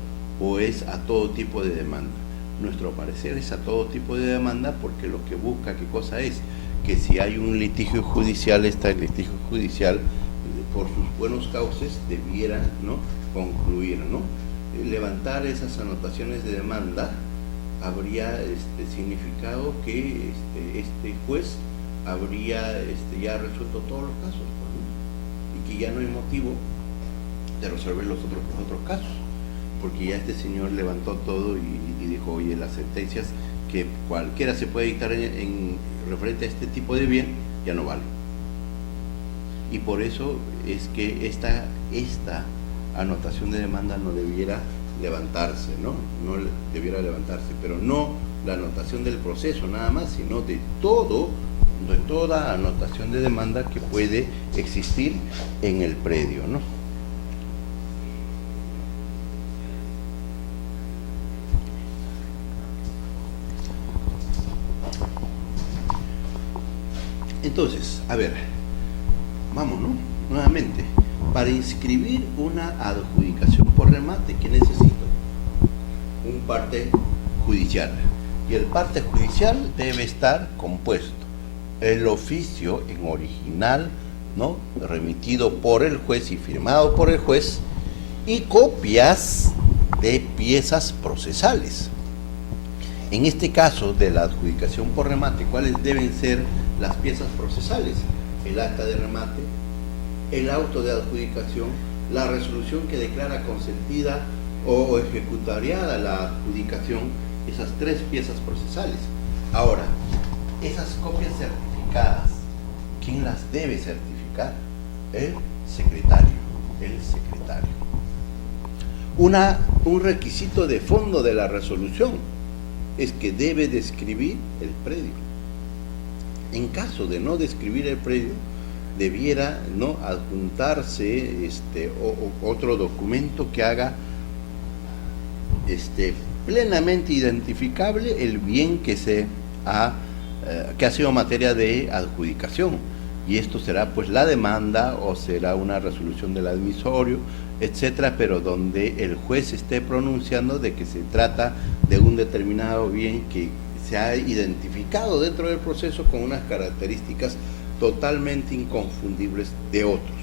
o es a todo tipo de demanda. Nuestro parecer es a todo tipo de demanda porque lo que busca, ¿qué cosa es? Que si hay un litigio judicial, el litigio judicial por sus buenos cauces debiera, ¿no?, concluir, ¿no? Levantar esas anotaciones de demanda habría significado que este juez habría ya resuelto todos los casos, pues, ¿no? Y que ya no hay motivo de resolver los otros casos, porque ya este señor levantó todo y dijo, oye, las sentencias que cualquiera se puede dictar en referente a este tipo de bien ya no vale. Y por eso es que esta anotación de demanda no debiera levantarse, ¿no? No debiera levantarse, pero no la anotación del proceso nada más, sino de toda anotación de demanda que puede existir en el predio, ¿no? Entonces, a ver, vamos, ¿no? Nuevamente, para inscribir una adjudicación por remate, ¿qué necesito? Un parte judicial. Y el parte judicial debe estar compuesto. El oficio en original, ¿no?, remitido por el juez y firmado por el juez, y copias de piezas procesales. En este caso de la adjudicación por remate, ¿cuáles deben ser las piezas procesales? El acta de remate, el auto de adjudicación, la resolución que declara consentida o ejecutariada la adjudicación, esas 3 piezas procesales. Ahora, esas copias certificadas, ¿quién las debe certificar? El secretario. Un requisito de fondo de la resolución es que debe describir el predio. En caso de no describir el predio, debiera no adjuntarse otro documento que haga plenamente identificable el bien que ha sido materia de adjudicación, y esto será pues la demanda o será una resolución del admisorio, etcétera, pero donde el juez esté pronunciando de que se trata de un determinado bien que se ha identificado dentro del proceso con unas características totalmente inconfundibles de otros.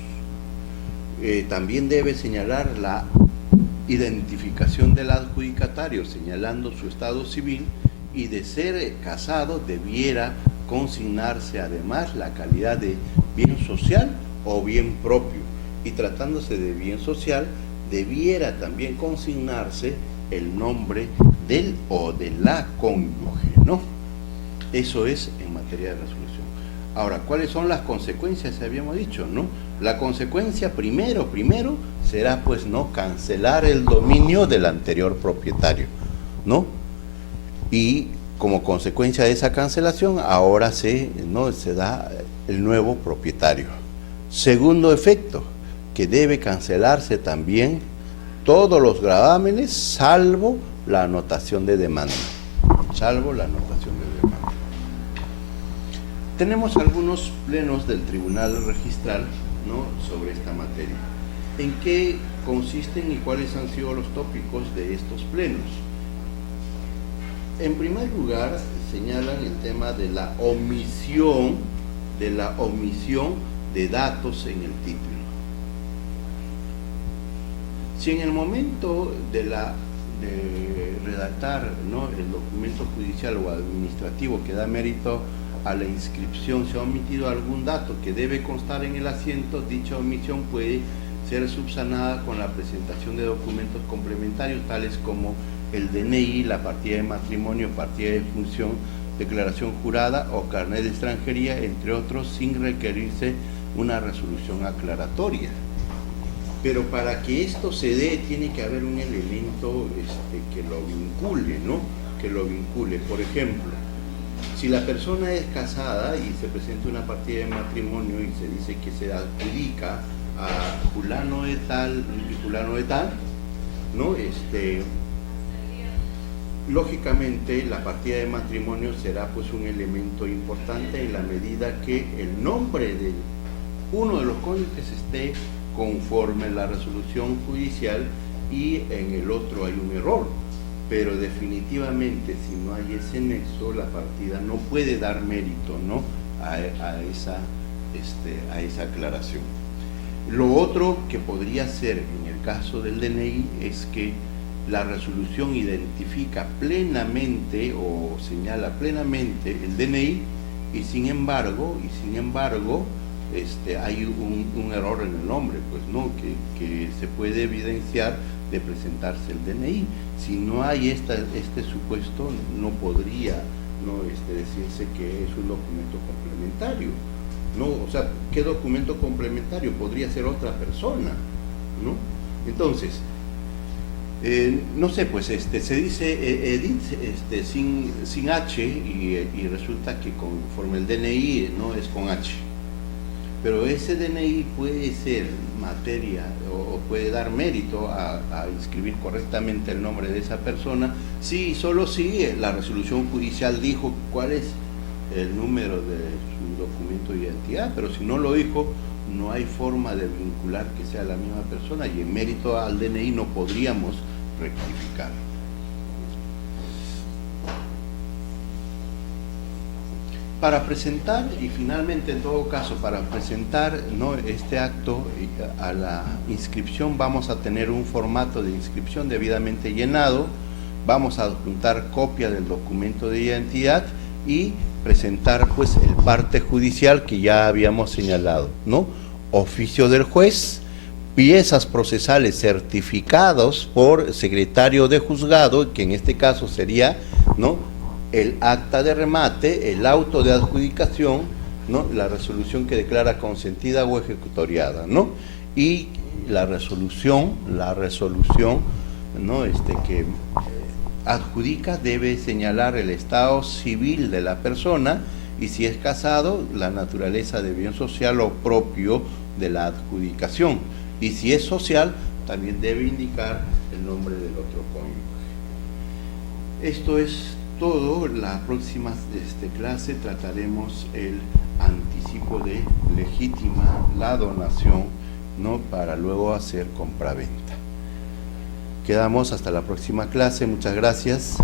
También debe señalar la identificación del adjudicatario, señalando su estado civil, y de ser casado debiera consignarse además la calidad de bien social o bien propio, y tratándose de bien social debiera también consignarse el nombre del o de la cónyuge, ¿no? Eso es en materia de resolución. Ahora, ¿cuáles son las consecuencias? Habíamos dicho, ¿no? La consecuencia primero será pues no cancelar el dominio del anterior propietario, ¿no? Y como consecuencia de esa cancelación, ahora se da el nuevo propietario. Segundo efecto, que debe cancelarse también todos los gravámenes, salvo la anotación de demanda. Tenemos algunos plenos del Tribunal Registral, ¿no?, sobre esta materia. ¿En qué consisten y cuáles han sido los tópicos de estos plenos? En primer lugar, señalan el tema de la omisión de datos en el título. Si en el momento de redactar, ¿no?, el documento judicial o administrativo que da mérito a la inscripción se ha omitido algún dato que debe constar en el asiento, dicha omisión puede ser subsanada con la presentación de documentos complementarios tales como el DNI, la partida de matrimonio, partida de función, declaración jurada o carnet de extranjería, entre otros, sin requerirse una resolución aclaratoria. Pero para que esto se dé tiene que haber un elemento que lo vincule, ¿no? Que lo vincule. Por ejemplo, si la persona es casada y se presenta una partida de matrimonio y se dice que se adjudica a fulano de tal y fulano de tal, ¿no? Lógicamente la partida de matrimonio será pues un elemento importante en la medida que el nombre de uno de los cónyuges esté conforme a la resolución judicial y en el otro hay un error. Pero definitivamente si no hay ese nexo, la partida no puede dar mérito, ¿no?, a esa aclaración. Lo otro que podría ser en el caso del DNI es que la resolución identifica plenamente o señala plenamente el DNI y sin embargo hay un error en el nombre, pues no, que se puede evidenciar de presentarse el DNI. Si no hay este supuesto, no podría, ¿no?, decirse que es un documento complementario, ¿no? O sea, ¿qué documento complementario? Podría ser otra persona, ¿no? Entonces, no sé, pues se dice Edith sin H y resulta que conforme el DNI, ¿no?, es con H. Pero ese DNI puede ser materia o puede dar mérito a inscribir correctamente el nombre de esa persona, sí, solo si la resolución judicial dijo cuál es el número de su documento de identidad, pero si no lo dijo, no hay forma de vincular que sea la misma persona y en mérito al DNI no podríamos rectificar. Para presentar, y finalmente en todo caso, para presentar, ¿no?, este acto a la inscripción vamos a tener un formato de inscripción debidamente llenado, vamos a adjuntar copia del documento de identidad y presentar pues el parte judicial que ya habíamos señalado, ¿no? Oficio del juez, piezas procesales certificados por secretario de juzgado, que en este caso sería, ¿no?, el acta de remate, el auto de adjudicación, ¿no?, la resolución que declara consentida o ejecutoriada, ¿no?, y la resolución, ¿no?, que adjudica debe señalar el estado civil de la persona y si es casado, la naturaleza de bien social o propio de la adjudicación. Y si es social, también debe indicar el nombre del otro cónyuge. Esto es todo. La próxima clase trataremos el anticipo de legítima, la donación, ¿no?, para luego hacer compraventa. Quedamos hasta la próxima clase. Muchas gracias.